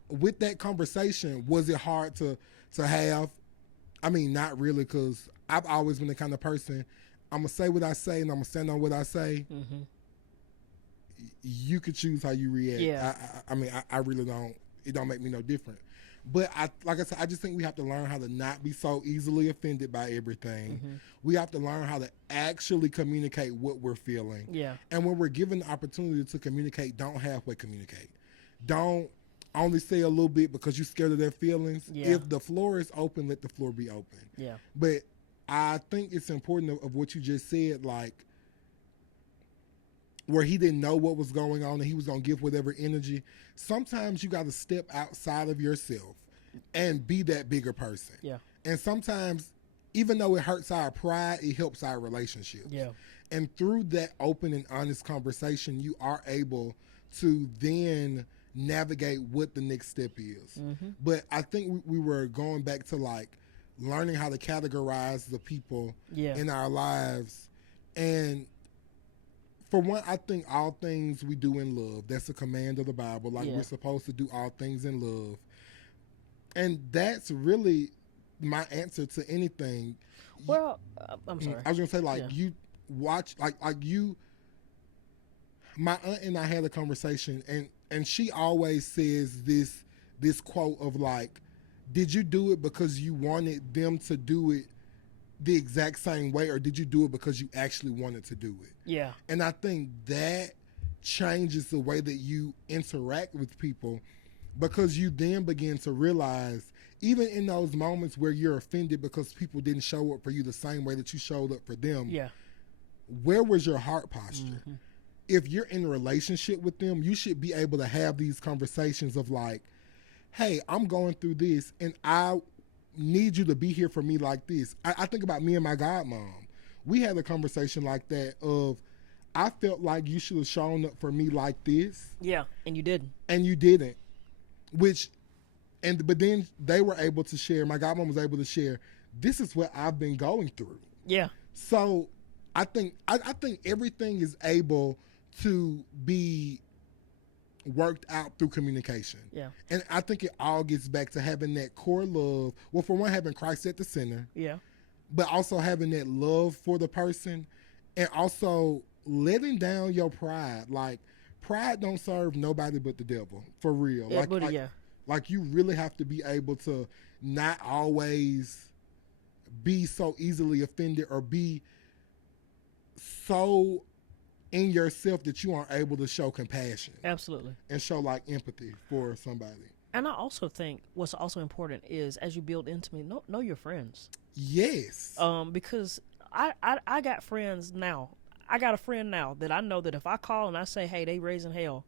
with that conversation, was it hard to have? I mean, not really, because I've always been the kind of person, I'm going to say what I say and I'm going to stand on what I say. Mm-hmm. You could choose how you react. Yeah. I mean, I really don't. It don't make me no different. But like I said, I just think we have to learn how to not be so easily offended by everything. Mm-hmm. We have to learn how to actually communicate what we're feeling. Yeah. And when we're given the opportunity to communicate, don't halfway communicate. Don't only say a little bit because you're scared of their feelings. Yeah. If the floor is open, let the floor be open. Yeah. But I think it's important of what you just said, like, where he didn't know what was going on and he was going to give whatever energy. Sometimes you got to step outside of yourself and be that bigger person. Yeah. And sometimes, even though it hurts our pride, it helps our relationships. Yeah. And through that open and honest conversation, you are able to then navigate what the next step is. Mm-hmm. But I think we were going back to like learning how to categorize the people in our lives. And for one, I think all things we do in love. That's a command of the Bible. Like we're supposed to do all things in love. And that's really my answer to anything. Well, I'm sorry. I was going to say, like, you watch, like you, my aunt and I had a conversation, and she always says this quote of like, did you do it because you wanted them to do it the exact same way, or did you do it because you actually wanted to do it? Yeah. And I think that changes the way that you interact with people, because you then begin to realize, even in those moments where you're offended because people didn't show up for you the same way that you showed up for them, where was your heart posture? Mm-hmm. If you're in a relationship with them, you should be able to have these conversations of like, hey, I'm going through this and I need you to be here for me like this. I think about me and my godmom. We had a conversation like that of, I felt like you should have shown up for me like this. Yeah, and you didn't. And you didn't. But then they were able to share, my godmom was able to share, this is what I've been going through. Yeah. So I think everything is able to be worked out through communication. Yeah. And I think it all gets back to having that core love. Well, for one, having Christ at the center. Yeah. But also having that love for the person, and also letting down your pride. Like, pride don't serve nobody but the devil, for real. Like you really have to be able to not always be so easily offended or be so in yourself that you aren't able to show compassion. Absolutely. And show like empathy for somebody. And I also think what's also important is, as you build intimacy, know your friends. Yes. Because I got friends now. I got a friend now that I know that if I call and I say, hey, they raising hell,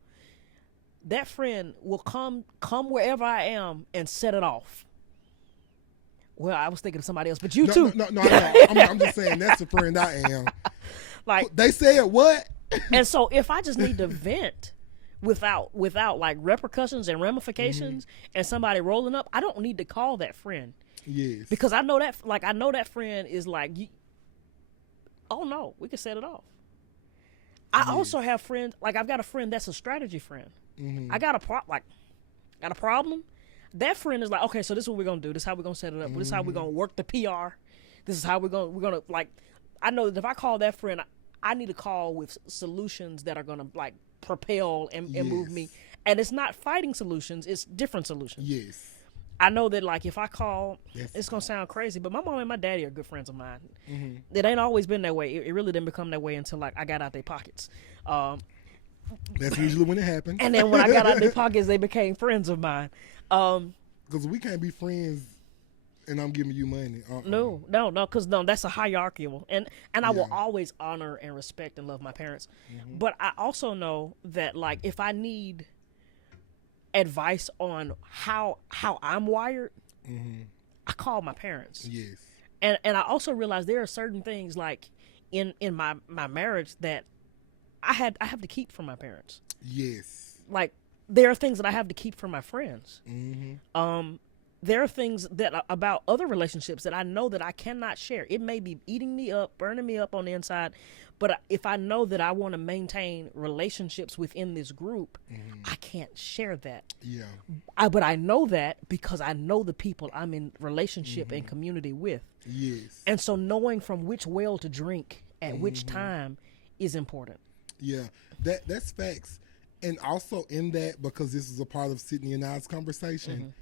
that friend will come wherever I am and set it off. Well, I was thinking of somebody else, but you too. No, I'm just saying that's the friend I am. Like, they said what? And so if I just need to vent without like repercussions and ramifications, and somebody rolling up, I don't need to call that friend. Yes. Because I know that friend is like, oh no, we can set it off. I also have friends, like I've got a friend that's a strategy friend. I got a problem. That friend is like, okay, so this is what we're gonna do. This is how we're gonna set it up. This is how we're gonna work the PR. This is how we're gonna like. I know that if I call that friend, I need to call with solutions that are gonna like propel and move me. And it's not fighting solutions; it's different solutions. Yes. I know that like if I call, it's gonna sound crazy, but my mom and my daddy are good friends of mine. It ain't always been that way. It really didn't become that way until like I got out their pockets. That's usually when it happens. And then when I got out their pockets, they became friends of mine. Because we can't be friends and I'm giving you money. No, because that's a hierarchical. And I will always honor and respect and love my parents. But I also know that like if I need advice on how I'm wired, I called my parents. Yes. And I also realized there are certain things like in my marriage that I have to keep from my parents. Yes. Like there are things that I have to keep from my friends. Mm-hmm. There are things that about other relationships that I know that I cannot share. It may be eating me up, burning me up on the inside, but if I know that I want to maintain relationships within this group, I can't share that. Yeah. But I know that because I know the people I'm in relationship and community with. Yes. And so knowing from which well to drink at which time is important. Yeah. That's facts. And also in that, because this is a part of Sydney and I's conversation,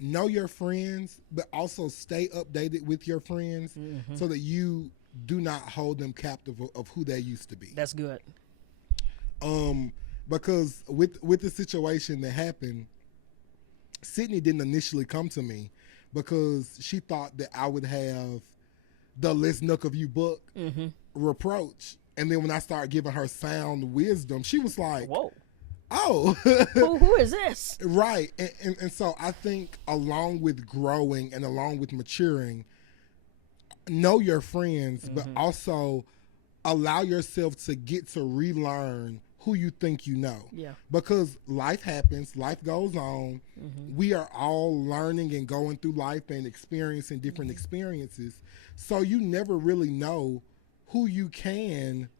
know your friends, but also stay updated with your friends so that you do not hold them captive of who they used to be. That's good. Because with the situation that happened, Sydney didn't initially come to me because she thought that I would have the let's nook of you book reproach. And then when I started giving her sound wisdom, she was like, whoa. Oh, who is this? Right. And so I think along with growing and along with maturing, know your friends, but also allow yourself to get to relearn who you think you know. Yeah. Because life happens, life goes on. We are all learning and going through life and experiencing different experiences. So you never really know who you can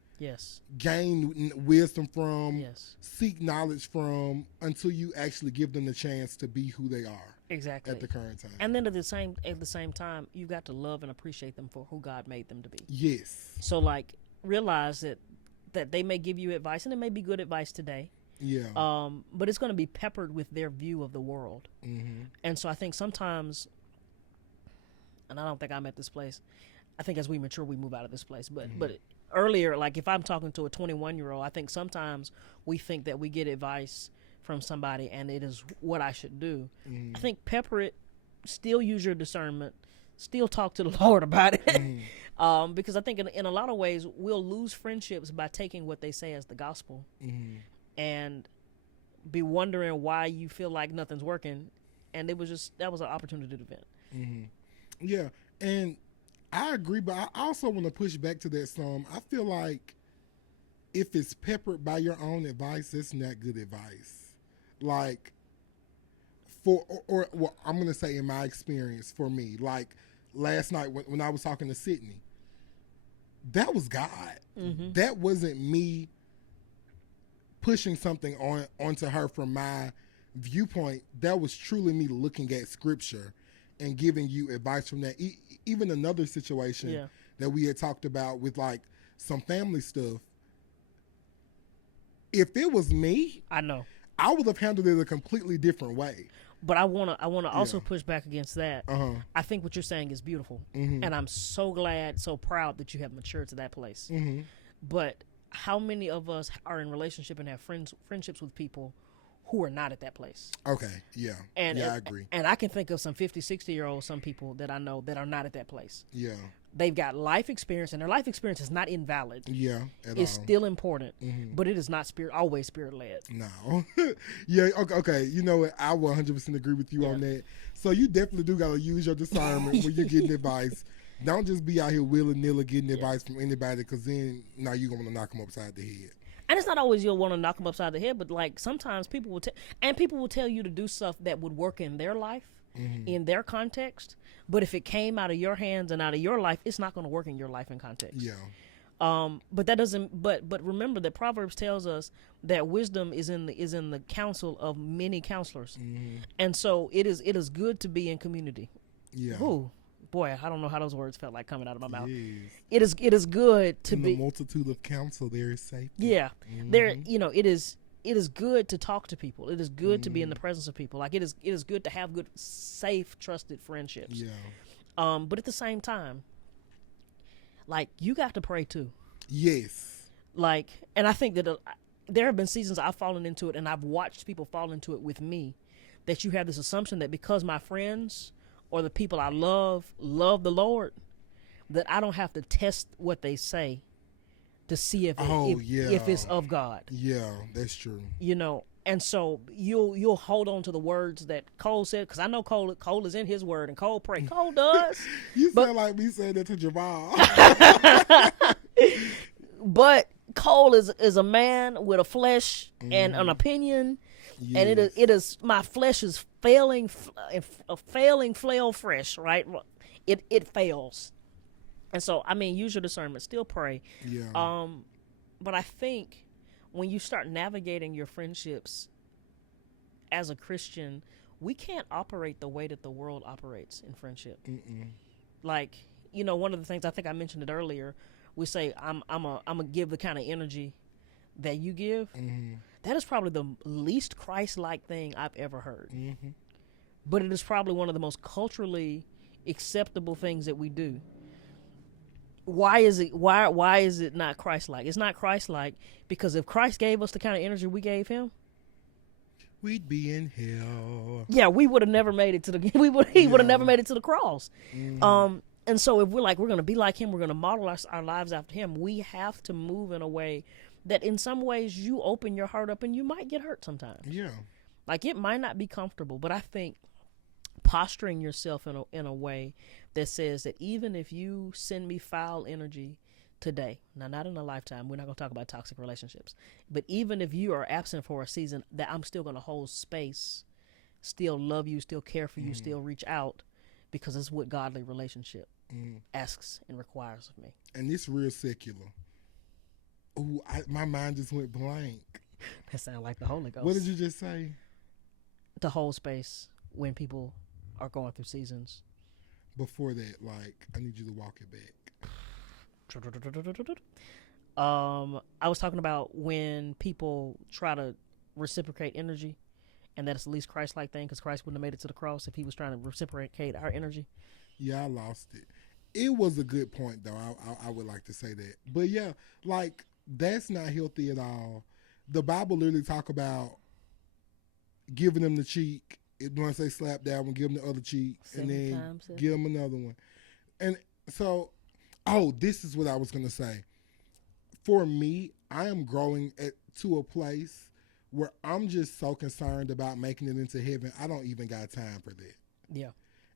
gain wisdom from, seek knowledge from, until you actually give them the chance to be who they are. Exactly. At the current time. And then at the same time, you've got to love and appreciate them for who God made them to be. Yes. So like realize that they may give you advice, and it may be good advice today. Yeah. But it's going to be peppered with their view of the world. And so I think sometimes, and I don't think I'm at this place, I think as we mature, we move out of this place. But earlier, like if I'm talking to a 21-year-old, I think sometimes we think that we get advice from somebody and it is what I should do. I think pepper it, still use your discernment, still talk to the Lord about it. Because I think in a lot of ways, we'll lose friendships by taking what they say as the gospel and be wondering why you feel like nothing's working. And that was an opportunity to vent. Yeah. And I agree, but I also want to push back to that some. I feel like if it's peppered by your own advice, that's not good advice. Like, well, I'm going to say in my experience for me, like last night when I was talking to Sydney, that was God. That wasn't me pushing something onto her from my viewpoint. That was truly me looking at scripture and giving you advice from that. Even another situation that we had talked about with like some family stuff. If it was me, I know I would have handled it a completely different way. But I wanna also push back against that. I think what you're saying is beautiful, and I'm so glad, so proud that you have matured to that place. But how many of us are in relationship and have friendships with people who are not at that place? Okay, yeah. I agree. And I can think of some 50, 60-year-olds, some people that I know that are not at that place. Yeah. They've got life experience, and their life experience is not invalid. Yeah, it's still important, but it is not always spirit-led. No. Yeah, okay. You know what? I 100% agree with you on that. So you definitely do got to use your discernment when you're getting advice. Don't just be out here willy-nilly getting advice from anybody, because then now you're going to knock them upside the head. And it's not always you'll want to knock them upside the head, but like sometimes people will tell you to do stuff that would work in their life, in their context. But if it came out of your hands and out of your life, it's not going to work in your life and context. Yeah. But that doesn't. But remember that Proverbs tells us that wisdom is in the counsel of many counselors, and so it is good to be in community. Yeah. Ooh. Boy, I don't know how those words felt like coming out of my mouth. Yes. It is good to be. In the multitude of counsel, there is safety. Yeah, there. It is good to talk to people. It is good to be in the presence of people. Like it is good to have good, safe, trusted friendships. Yeah. But at the same time, like you got to pray too. Yes. Like, and I think that there have been seasons I've fallen into it, and I've watched people fall into it with me. That you have this assumption that because my friends or the people I love the Lord, that I don't have to test what they say to see if it's of God. Yeah, that's true. And so you'll hold on to the words that Cole said, because I know Cole is in his word, and Cole pray. Cole does. You but sound like me saying that to Jamal. but Cole is a man with a flesh and an opinion, and it is my flesh is failing flail fresh, right? It fails, and so I mean, use your discernment, still pray. Yeah. But I think when you start navigating your friendships as a Christian, we can't operate the way that the world operates in friendship. Like, one of the things, I think I mentioned it earlier, we say I'm a give the kind of energy that you give. That is probably the least Christ-like thing I've ever heard. But it is probably one of the most culturally acceptable things that we do. Why is it not Christ-like? It's not Christ-like because if Christ gave us the kind of energy we gave him, we'd be in hell. Yeah, we would have never made it to the he would have never made it to the cross. And so if we're going to be like him, we're going to model our lives after him, we have to move in a way that in some ways you open your heart up and you might get hurt sometimes. Yeah. Like, it might not be comfortable, but I think posturing yourself in a way that says that even if you send me foul energy today, now not in a lifetime, we're not going to talk about toxic relationships, but even if you are absent for a season, that I'm still going to hold space, still love you, still care for you, still reach out, because it's what godly relationship asks and requires of me. And it's real secular. Ooh, my mind just went blank. That sounds like the Holy Ghost. What did you just say? To hold space when people are going through seasons. Before that, like, I need you to walk it back. I was talking about when people try to reciprocate energy, and that it's the least Christ-like thing, because Christ wouldn't have made it to the cross if he was trying to reciprocate our energy. Yeah, I lost it. It was a good point, though. I would like to say that. But yeah, like, that's not healthy at all. The Bible literally talk about giving them the cheek. Once they slap that one, give them the other cheek, and then give them another one. And so, this is what I was going to say. For me, I am growing to a place where I'm just so concerned about making it into heaven, I don't even got time for that. Yeah.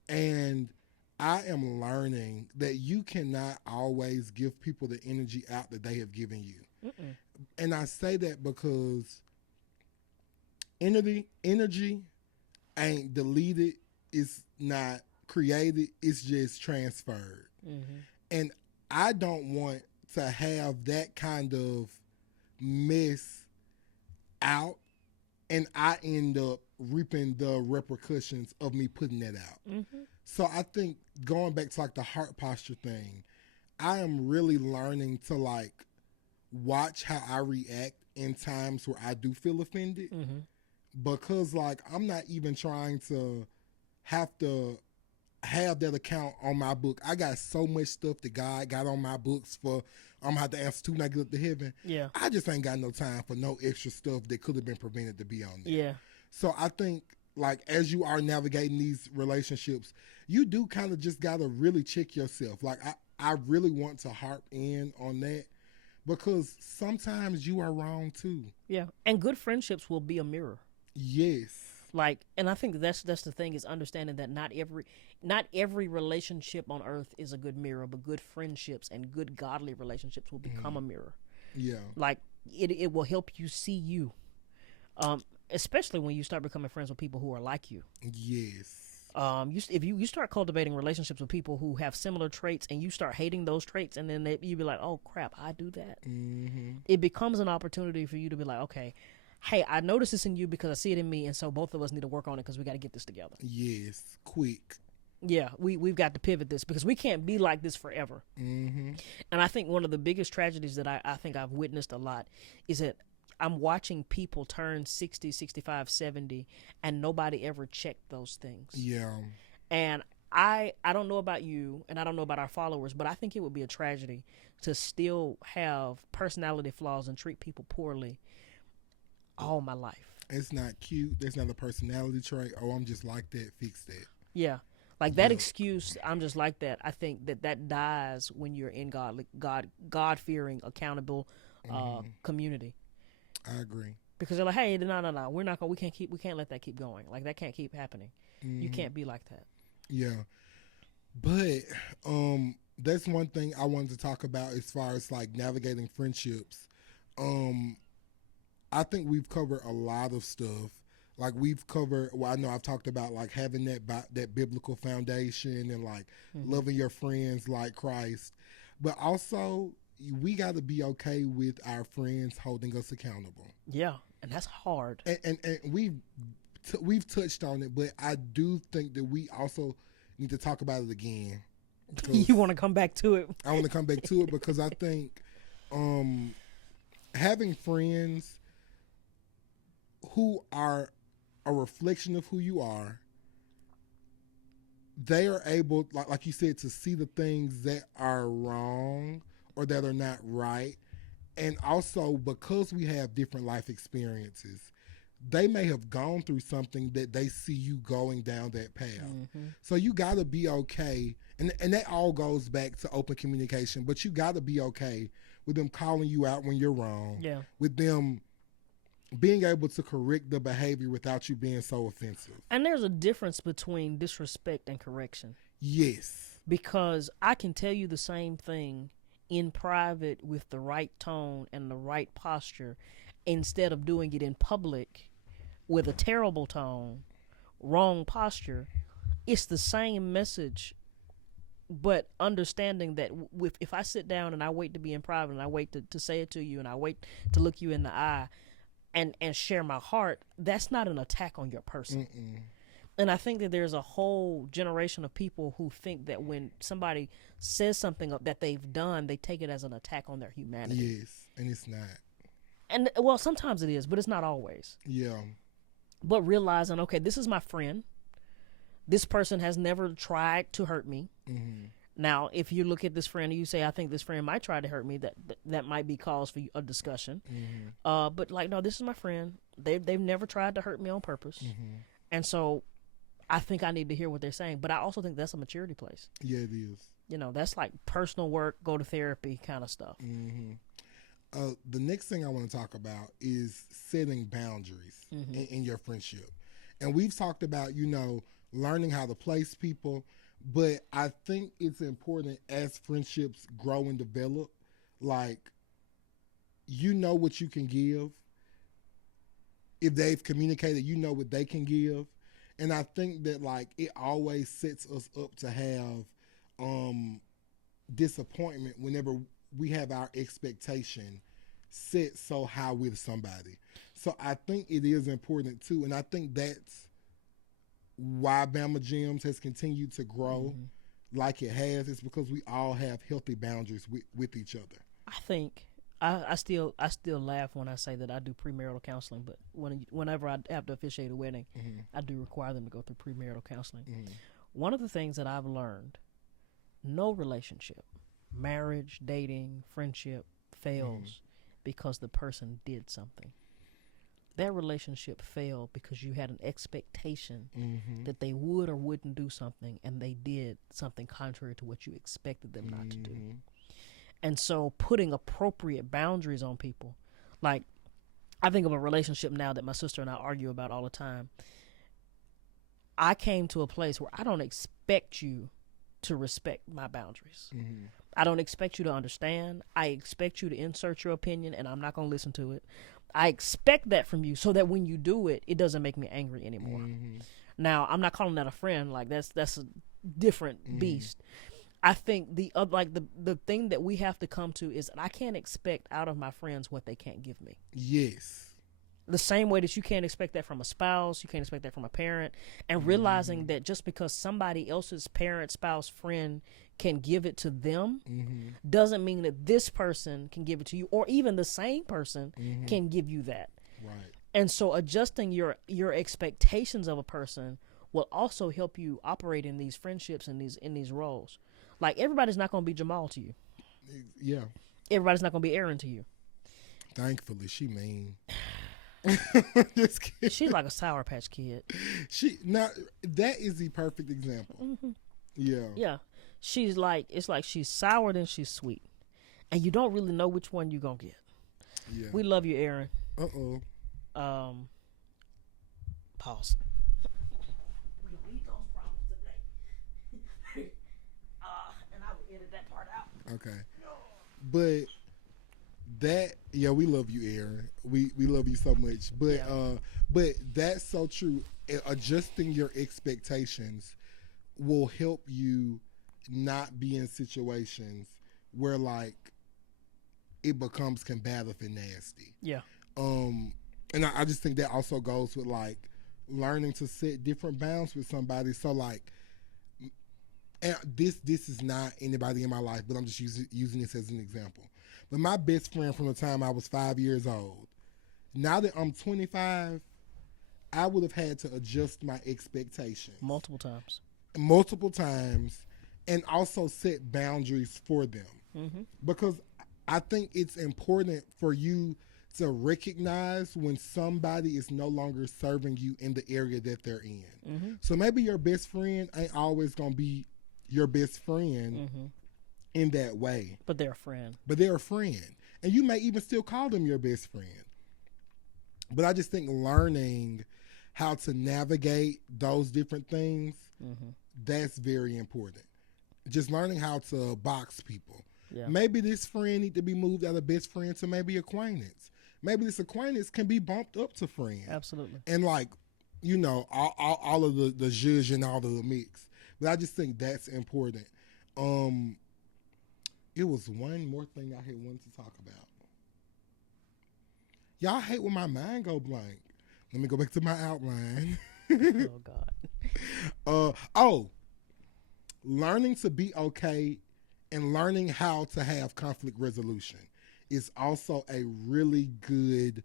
And I am learning that you cannot always give people the energy out that they have given you. And I say that because energy ain't deleted, it's not created, it's just transferred. And I don't want to have that kind of mess out and I end up reaping the repercussions of me putting that out. So I think going back to like the heart posture thing, I am really learning to like watch how I react in times where I do feel offended. Because like I'm not even trying to have that account on my book. I got so much stuff that God got on my books for I'm gonna have to answer to when I get up to heaven. Yeah. I just ain't got no time for no extra stuff that could have been prevented to be on there. Yeah. So I think like as you are navigating these relationships, you do kind of just gotta really check yourself. Like I really want to harp in on that because sometimes you are wrong too. Yeah. And good friendships will be a mirror. Yes. Like, and I think that's the thing, is understanding that not every relationship on earth is a good mirror, but good friendships and good godly relationships will become a mirror. Yeah. Like it will help you see you, especially when you start becoming friends with people who are like you. Yes. If you start cultivating relationships with people who have similar traits, and you start hating those traits, and then you be like, oh crap, I do that. It becomes an opportunity for you to be like, okay, hey, I notice this in you because I see it in me, and so both of us need to work on it because we got to get this together. Yes, quick. Yeah, we've got to pivot this because we can't be like this forever. And I think one of the biggest tragedies that I think I've witnessed a lot is that I'm watching people turn 60, 65, 70, and nobody ever checked those things. Yeah. And I don't know about you, and I don't know about our followers, but I think it would be a tragedy to still have personality flaws and treat people poorly all my life. It's not cute. That's not a personality trait. Oh, I'm just like that. Fix that. Yeah. Like that excuse, I'm just like that. I think that dies when you're in God-fearing, accountable community. I agree. because they're like, hey, no, we can't let that keep going. Like that can't keep happening. You can't be like that. Yeah. But that's one thing I wanted to talk about as far as like navigating friendships. I think we've covered a lot of stuff. Like we've covered, well, I know I've talked about like having that biblical foundation and like loving your friends like Christ, but also we got to be okay with our friends holding us accountable. Yeah, and that's hard. And we've touched on it, but I do think that we also need to talk about it again. You want to come back to it? I want to come back to it because I think having friends who are a reflection of who you are, they are able, like you said, to see the things that are wrong or that are not right. And also, because we have different life experiences, they may have gone through something that they see you going down that path. So you got to be okay. And that all goes back to open communication, but you got to be okay with them calling you out when you're wrong. Yeah. With them being able to correct the behavior without you being so offensive. And there's a difference between disrespect and correction. Yes. Because I can tell you the same thing in private with the right tone and the right posture instead of doing it in public with a terrible tone, wrong posture. It's the same message, but understanding that if I sit down and I wait to be in private and I wait to say it to you and I wait to look you in the eye and share my heart, that's not an attack on your person. And I think that there's a whole generation of people who think that when somebody says something that they've done, they take it as an attack on their humanity. Yes, and it's not. And, well, sometimes it is, but it's not always. Yeah. But realizing, okay, this is my friend. This person has never tried to hurt me. Now, if you look at this friend and you say, I think this friend might try to hurt me, that might be cause for a discussion. But like, no, this is my friend. They've never tried to hurt me on purpose. And so I think I need to hear what they're saying. But I also think that's a maturity place. Yeah, it is. You know, that's like personal work, go to therapy kind of stuff. The next thing I want to talk about is setting boundaries in your friendship. And we've talked about, learning how to place people. But I think it's important as friendships grow and develop, like, you know what you can give. If they've communicated, you know what they can give. And I think that, like, it always sets us up to have disappointment whenever we have our expectation set so high with somebody. So I think it is important, too. And I think that's why Bama Gems has continued to grow like it has. Is because we all have healthy boundaries with each other. I think I still laugh when I say that I do premarital counseling, but whenever I have to officiate a wedding, I do require them to go through premarital counseling. One of the things that I've learned, no relationship, marriage, dating, friendship fails because the person did something. That relationship failed because you had an expectation that they would or wouldn't do something, and they did something contrary to what you expected them not to do. And so putting appropriate boundaries on people, like I think of a relationship now that my sister and I argue about all the time. I came to a place where I don't expect you to respect my boundaries. I don't expect you to understand. I expect you to insert your opinion, and I'm not going to listen to it. I expect that from you so that when you do it, it doesn't make me angry anymore. Now, I'm not calling that a friend. Like that's a different beast. I think the thing that we have to come to is I can't expect out of my friends what they can't give me. Yes. The same way that you can't expect that from a spouse, you can't expect that from a parent, and realizing that just because somebody else's parent, spouse, friend can give it to them doesn't mean that this person can give it to you, or even the same person can give you that. Right. And so adjusting your expectations of a person will also help you operate in these friendships and in these roles. Like everybody's not going to be Jamal to you. Yeah. Everybody's not going to be Aaron to you. Thankfully, she mean. Just kidding. She's like a Sour Patch Kid. That is the perfect example. Yeah. Yeah. She's like, it's like she's sour then she's sweet. And you don't really know which one you're going to get. Yeah. We love you, Aaron. Uh-oh. Um, pause. We don't need those problems today. And I will edit that part out. Okay. But that, yeah, we love you, Aaron. We love you so much. But Yeah. but that's so true. Adjusting your expectations will help you not be in situations where like it becomes combative and nasty. Yeah. And I just think that also goes with like learning to set different bounds with somebody. So like, and this is not anybody in my life, but I'm just using this as an example. But my best friend from the time I was 5 years old, now that I'm 25, I would have had to adjust my expectations multiple times, and also set boundaries for them. Because I think it's important for you to recognize when somebody is no longer serving you in the area that they're in. So maybe your best friend ain't always going to be your best friend in that way. But they're a friend. And you may even still call them your best friend. But I just think learning how to navigate those different things, that's very important. Just learning how to box people. Yeah. Maybe this friend need to be moved out of best friend to maybe acquaintance. Maybe this acquaintance can be bumped up to friend. Absolutely. And like, you know, all of the zhuzh and all of the mix. But I just think that's important. It was one more thing I had wanted to talk about. Y'all hate when my mind go blank. Let me go back to my outline. Oh God. Learning to be okay and learning how to have conflict resolution is also a really good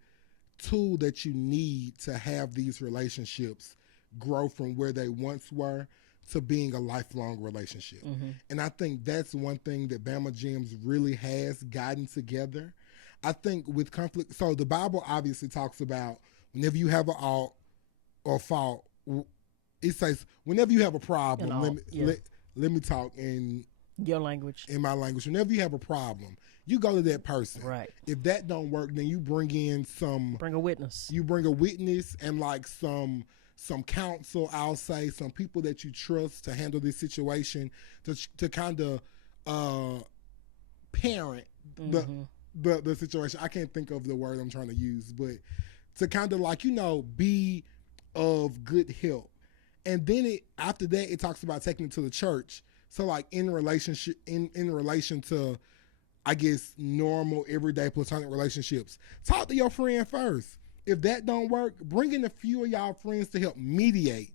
tool that you need to have these relationships grow from where they once were to being a lifelong relationship. And I think that's one thing that Bama Gems really has gotten together. I think with conflict, so the Bible obviously talks about whenever you have an alt or fault, it says whenever you have a problem, let me talk in your language. In my language. Whenever you have a problem, you go to that person. Right. If that don't work, then you bring a witness. You bring a witness and like some counsel, I'll say, some people that you trust to handle this situation to kind of parent the situation. I can't think of the word I'm trying to use, but to kind of like, you know, be of good help. And then after that, it talks about taking it to the church. So like in relation to, I guess, normal everyday platonic relationships, talk to your friend first. If that don't work, bring in a few of y'all friends to help mediate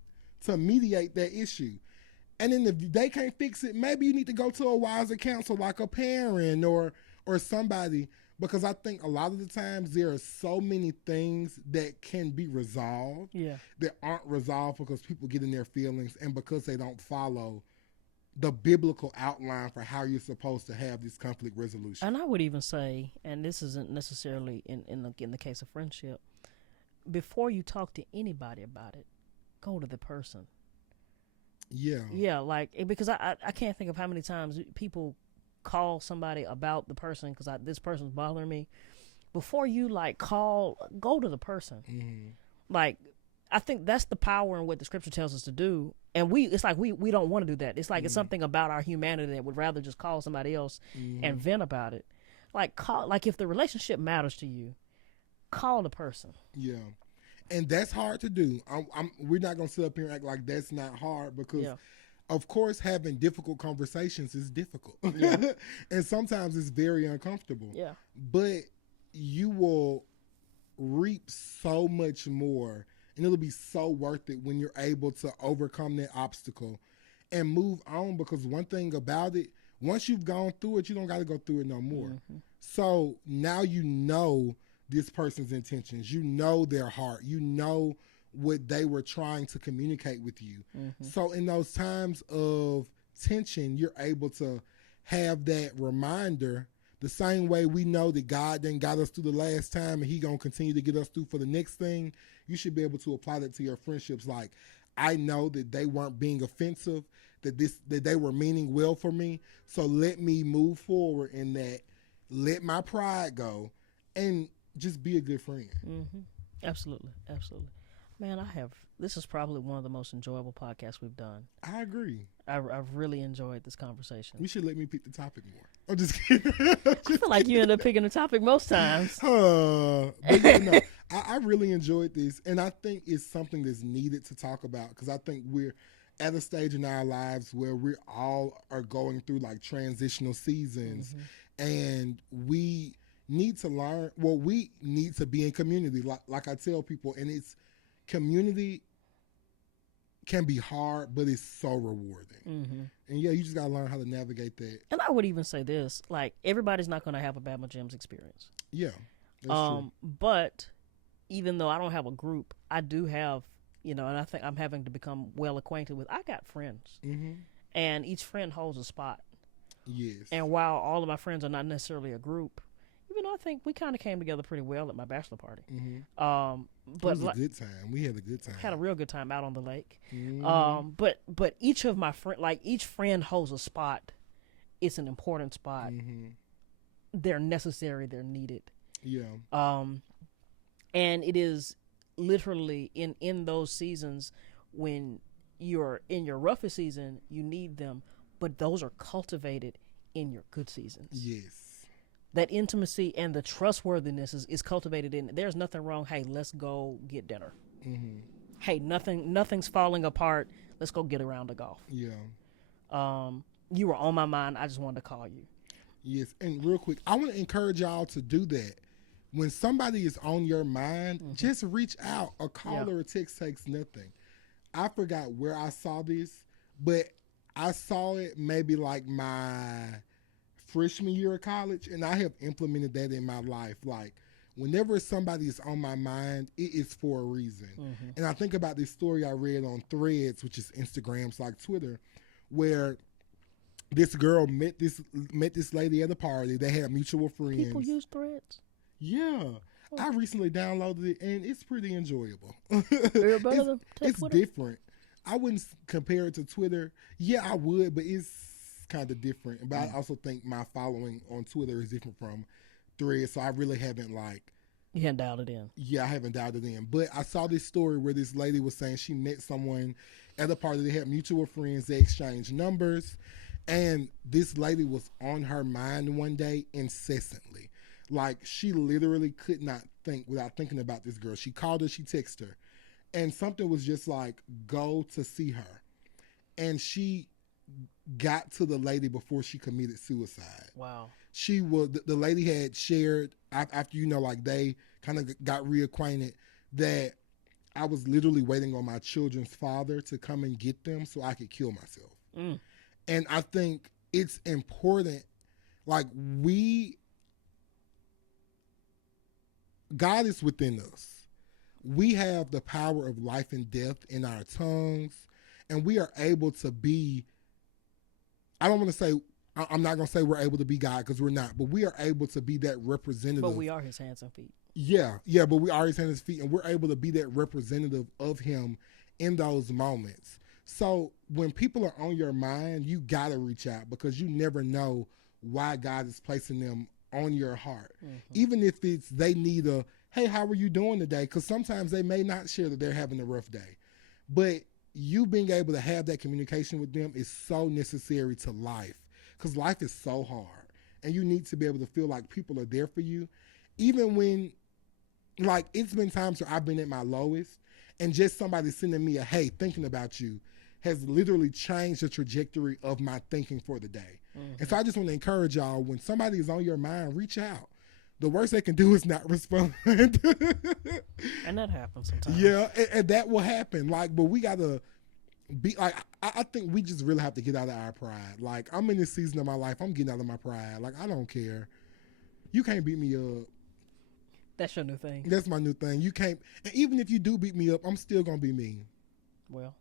that issue. And then if they can't fix it, maybe you need to go to a wiser counsel like a parent or somebody, because I think a lot of the times there are so many things that can be resolved that aren't resolved because people get in their feelings and because they don't follow the biblical outline for how you're supposed to have this conflict resolution. And I would even say, and this isn't necessarily in the case of friendship, before you talk to anybody about it, go to the person. Yeah, like, because I can't think of how many times people call somebody about the person because this person's bothering me. Before you like call, go to the person. Like, I think that's the power in what the scripture tells us to do. And it's like we don't want to do that. It's like it's something about our humanity that would rather just call somebody else and vent about it. Like if the relationship matters to you, call the person. Yeah. And that's hard to do. We're not going to sit up here and act like that's not hard because, of course, having difficult conversations is difficult. Yeah. And sometimes it's very uncomfortable. Yeah. But you will reap so much more, and it'll be so worth it when you're able to overcome that obstacle and move on, because one thing about it, once you've gone through it, you don't got to go through it no more. So now you know this person's intentions. You know their heart. You know what they were trying to communicate with you. So in those times of tension, you're able to have that reminder, the same way we know that God then got us through the last time and he going to continue to get us through for the next thing. You should be able to apply that to your friendships. Like, I know that they weren't being offensive, that they were meaning well for me. So let me move forward in that. Let my pride go and just be a good friend. Absolutely, absolutely. Man, this is probably one of the most enjoyable podcasts we've done. I agree. I've really enjoyed this conversation. You should let me pick the topic more. I'm just kidding. I feel like you end up picking the topic most times. But yeah, no, I really enjoyed this, and I think it's something that's needed to talk about because I think we're at a stage in our lives where we all are going through like transitional seasons, and we need to learn. Well, we need to be in community, like I tell people, and it's community can be hard, but it's so rewarding. And yeah, you just gotta learn how to navigate that. And I would even say this: like everybody's not going to have a Bama Gems experience. Yeah, that's true. But even though I don't have a group, I do have, and I think I'm having to become well acquainted with. I got friends, and each friend holds a spot. Yes. And while all of my friends are not necessarily a group, even though I think we kind of came together pretty well at my bachelor party. But it was a good time. We had a good time. Had a real good time out on the lake. But each of my each friend holds a spot. It's an important spot. They're necessary. They're needed. Yeah. And it is literally in those seasons when you're in your roughest season, you need them, but those are cultivated in your good seasons. Yes. That intimacy and the trustworthiness is cultivated in. There's nothing wrong. Hey, let's go get dinner. Hey, nothing's falling apart. Let's go get a round of golf. Yeah. You were on my mind. I just wanted to call you. Yes, and real quick, I want to encourage y'all to do that. When somebody is on your mind, just reach out. A call or a text takes nothing. I forgot where I saw this, but I saw it maybe like my freshman year of college, and I have implemented that in my life. Like, whenever somebody is on my mind, it is for a reason. And I think about this story I read on Threads, which is Instagram's like Twitter, where this girl met this lady at a party. They had mutual friends. People use Threads. Yeah. I recently downloaded it, and it's pretty enjoyable. It's different. I wouldn't compare it to Twitter. Yeah, I would, but it's kind of different. But I also think my following on Twitter is different from Threads, so I really haven't You hadn't dialed it in. Yeah, I haven't dialed it in. But I saw this story where this lady was saying she met someone at a party. They had mutual friends. They exchanged numbers. And this lady was on her mind one day incessantly. Like, she literally could not think without thinking about this girl. She called her, she texted her. And something was just like, go to see her. And she got to the lady before she committed suicide. Wow. The lady had shared, after, like, they kind of got reacquainted, that I was literally waiting on my children's father to come and get them so I could kill myself. And I think it's important, like, God is within us. We have the power of life and death in our tongues, and we are able to be, I'm not going to say we're able to be God, because we're not, but we are able to be that representative. But we are his hands and feet. Yeah, but we are his hands and feet, and we're able to be that representative of him in those moments. So when people are on your mind, you got to reach out, because you never know why God is placing them on your heart. Even if it's they need a, hey, how are you doing today? Because sometimes they may not share that they're having a rough day. But you being able to have that communication with them is so necessary to life, because life is so hard. And you need to be able to feel like people are there for you. Even when, like, it's been times where I've been at my lowest, and just somebody sending me a, hey, thinking about you, has literally changed the trajectory of my thinking for the day. And so I just want to encourage y'all, when somebody is on your mind, reach out. The worst they can do is not respond. And that happens sometimes. Yeah, and that will happen. Like, but we got to be, like, I think we just really have to get out of our pride. Like, I'm in this season of my life, I'm getting out of my pride. Like, I don't care. You can't beat me up. That's your new thing. That's my new thing. You can't, and even if you do beat me up, I'm still going to be me. Well.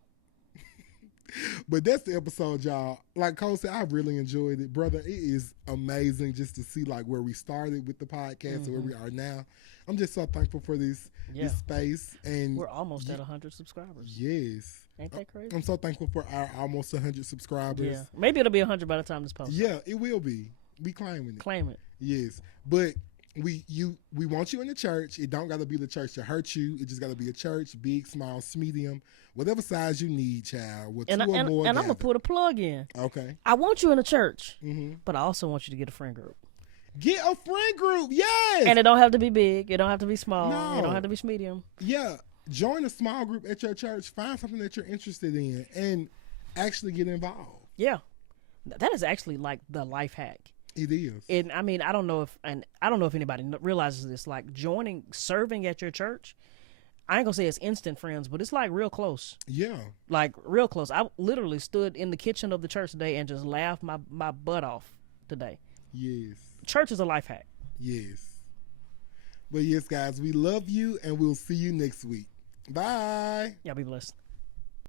But that's the episode, y'all. Like Cole said, I really enjoyed it. Brother, it is amazing just to see, like, where we started with the podcast and where we are now. I'm just so thankful for this space. And we're almost at 100 subscribers. Yes. Ain't that crazy? I'm so thankful for our almost 100 subscribers. Yeah. Maybe it'll be 100 by the time this posts. Yeah, it will be. We claiming it. Claim it. Yes. But we want you in the church. It don't got to be the church to hurt you. It just got to be a church, big, small, medium, whatever size you need, child. With and two or more. And I'm gonna put a plug in. Okay. I want you in a church, but I also want you to get a friend group. Get a friend group, yes. And it don't have to be big. It don't have to be small. No. It don't have to be medium. Yeah. Join a small group at your church. Find something that you're interested in, and actually get involved. Yeah, that is actually like the life hack. It is. And I mean, I don't know if anybody realizes this. Like serving at your church, I ain't gonna say it's instant friends, but it's like real close. Yeah. Like real close. I literally stood in the kitchen of the church today and just laughed my butt off today. Yes. Church is a life hack. Yes. But yes, guys, we love you, and we'll see you next week. Bye. Y'all be blessed.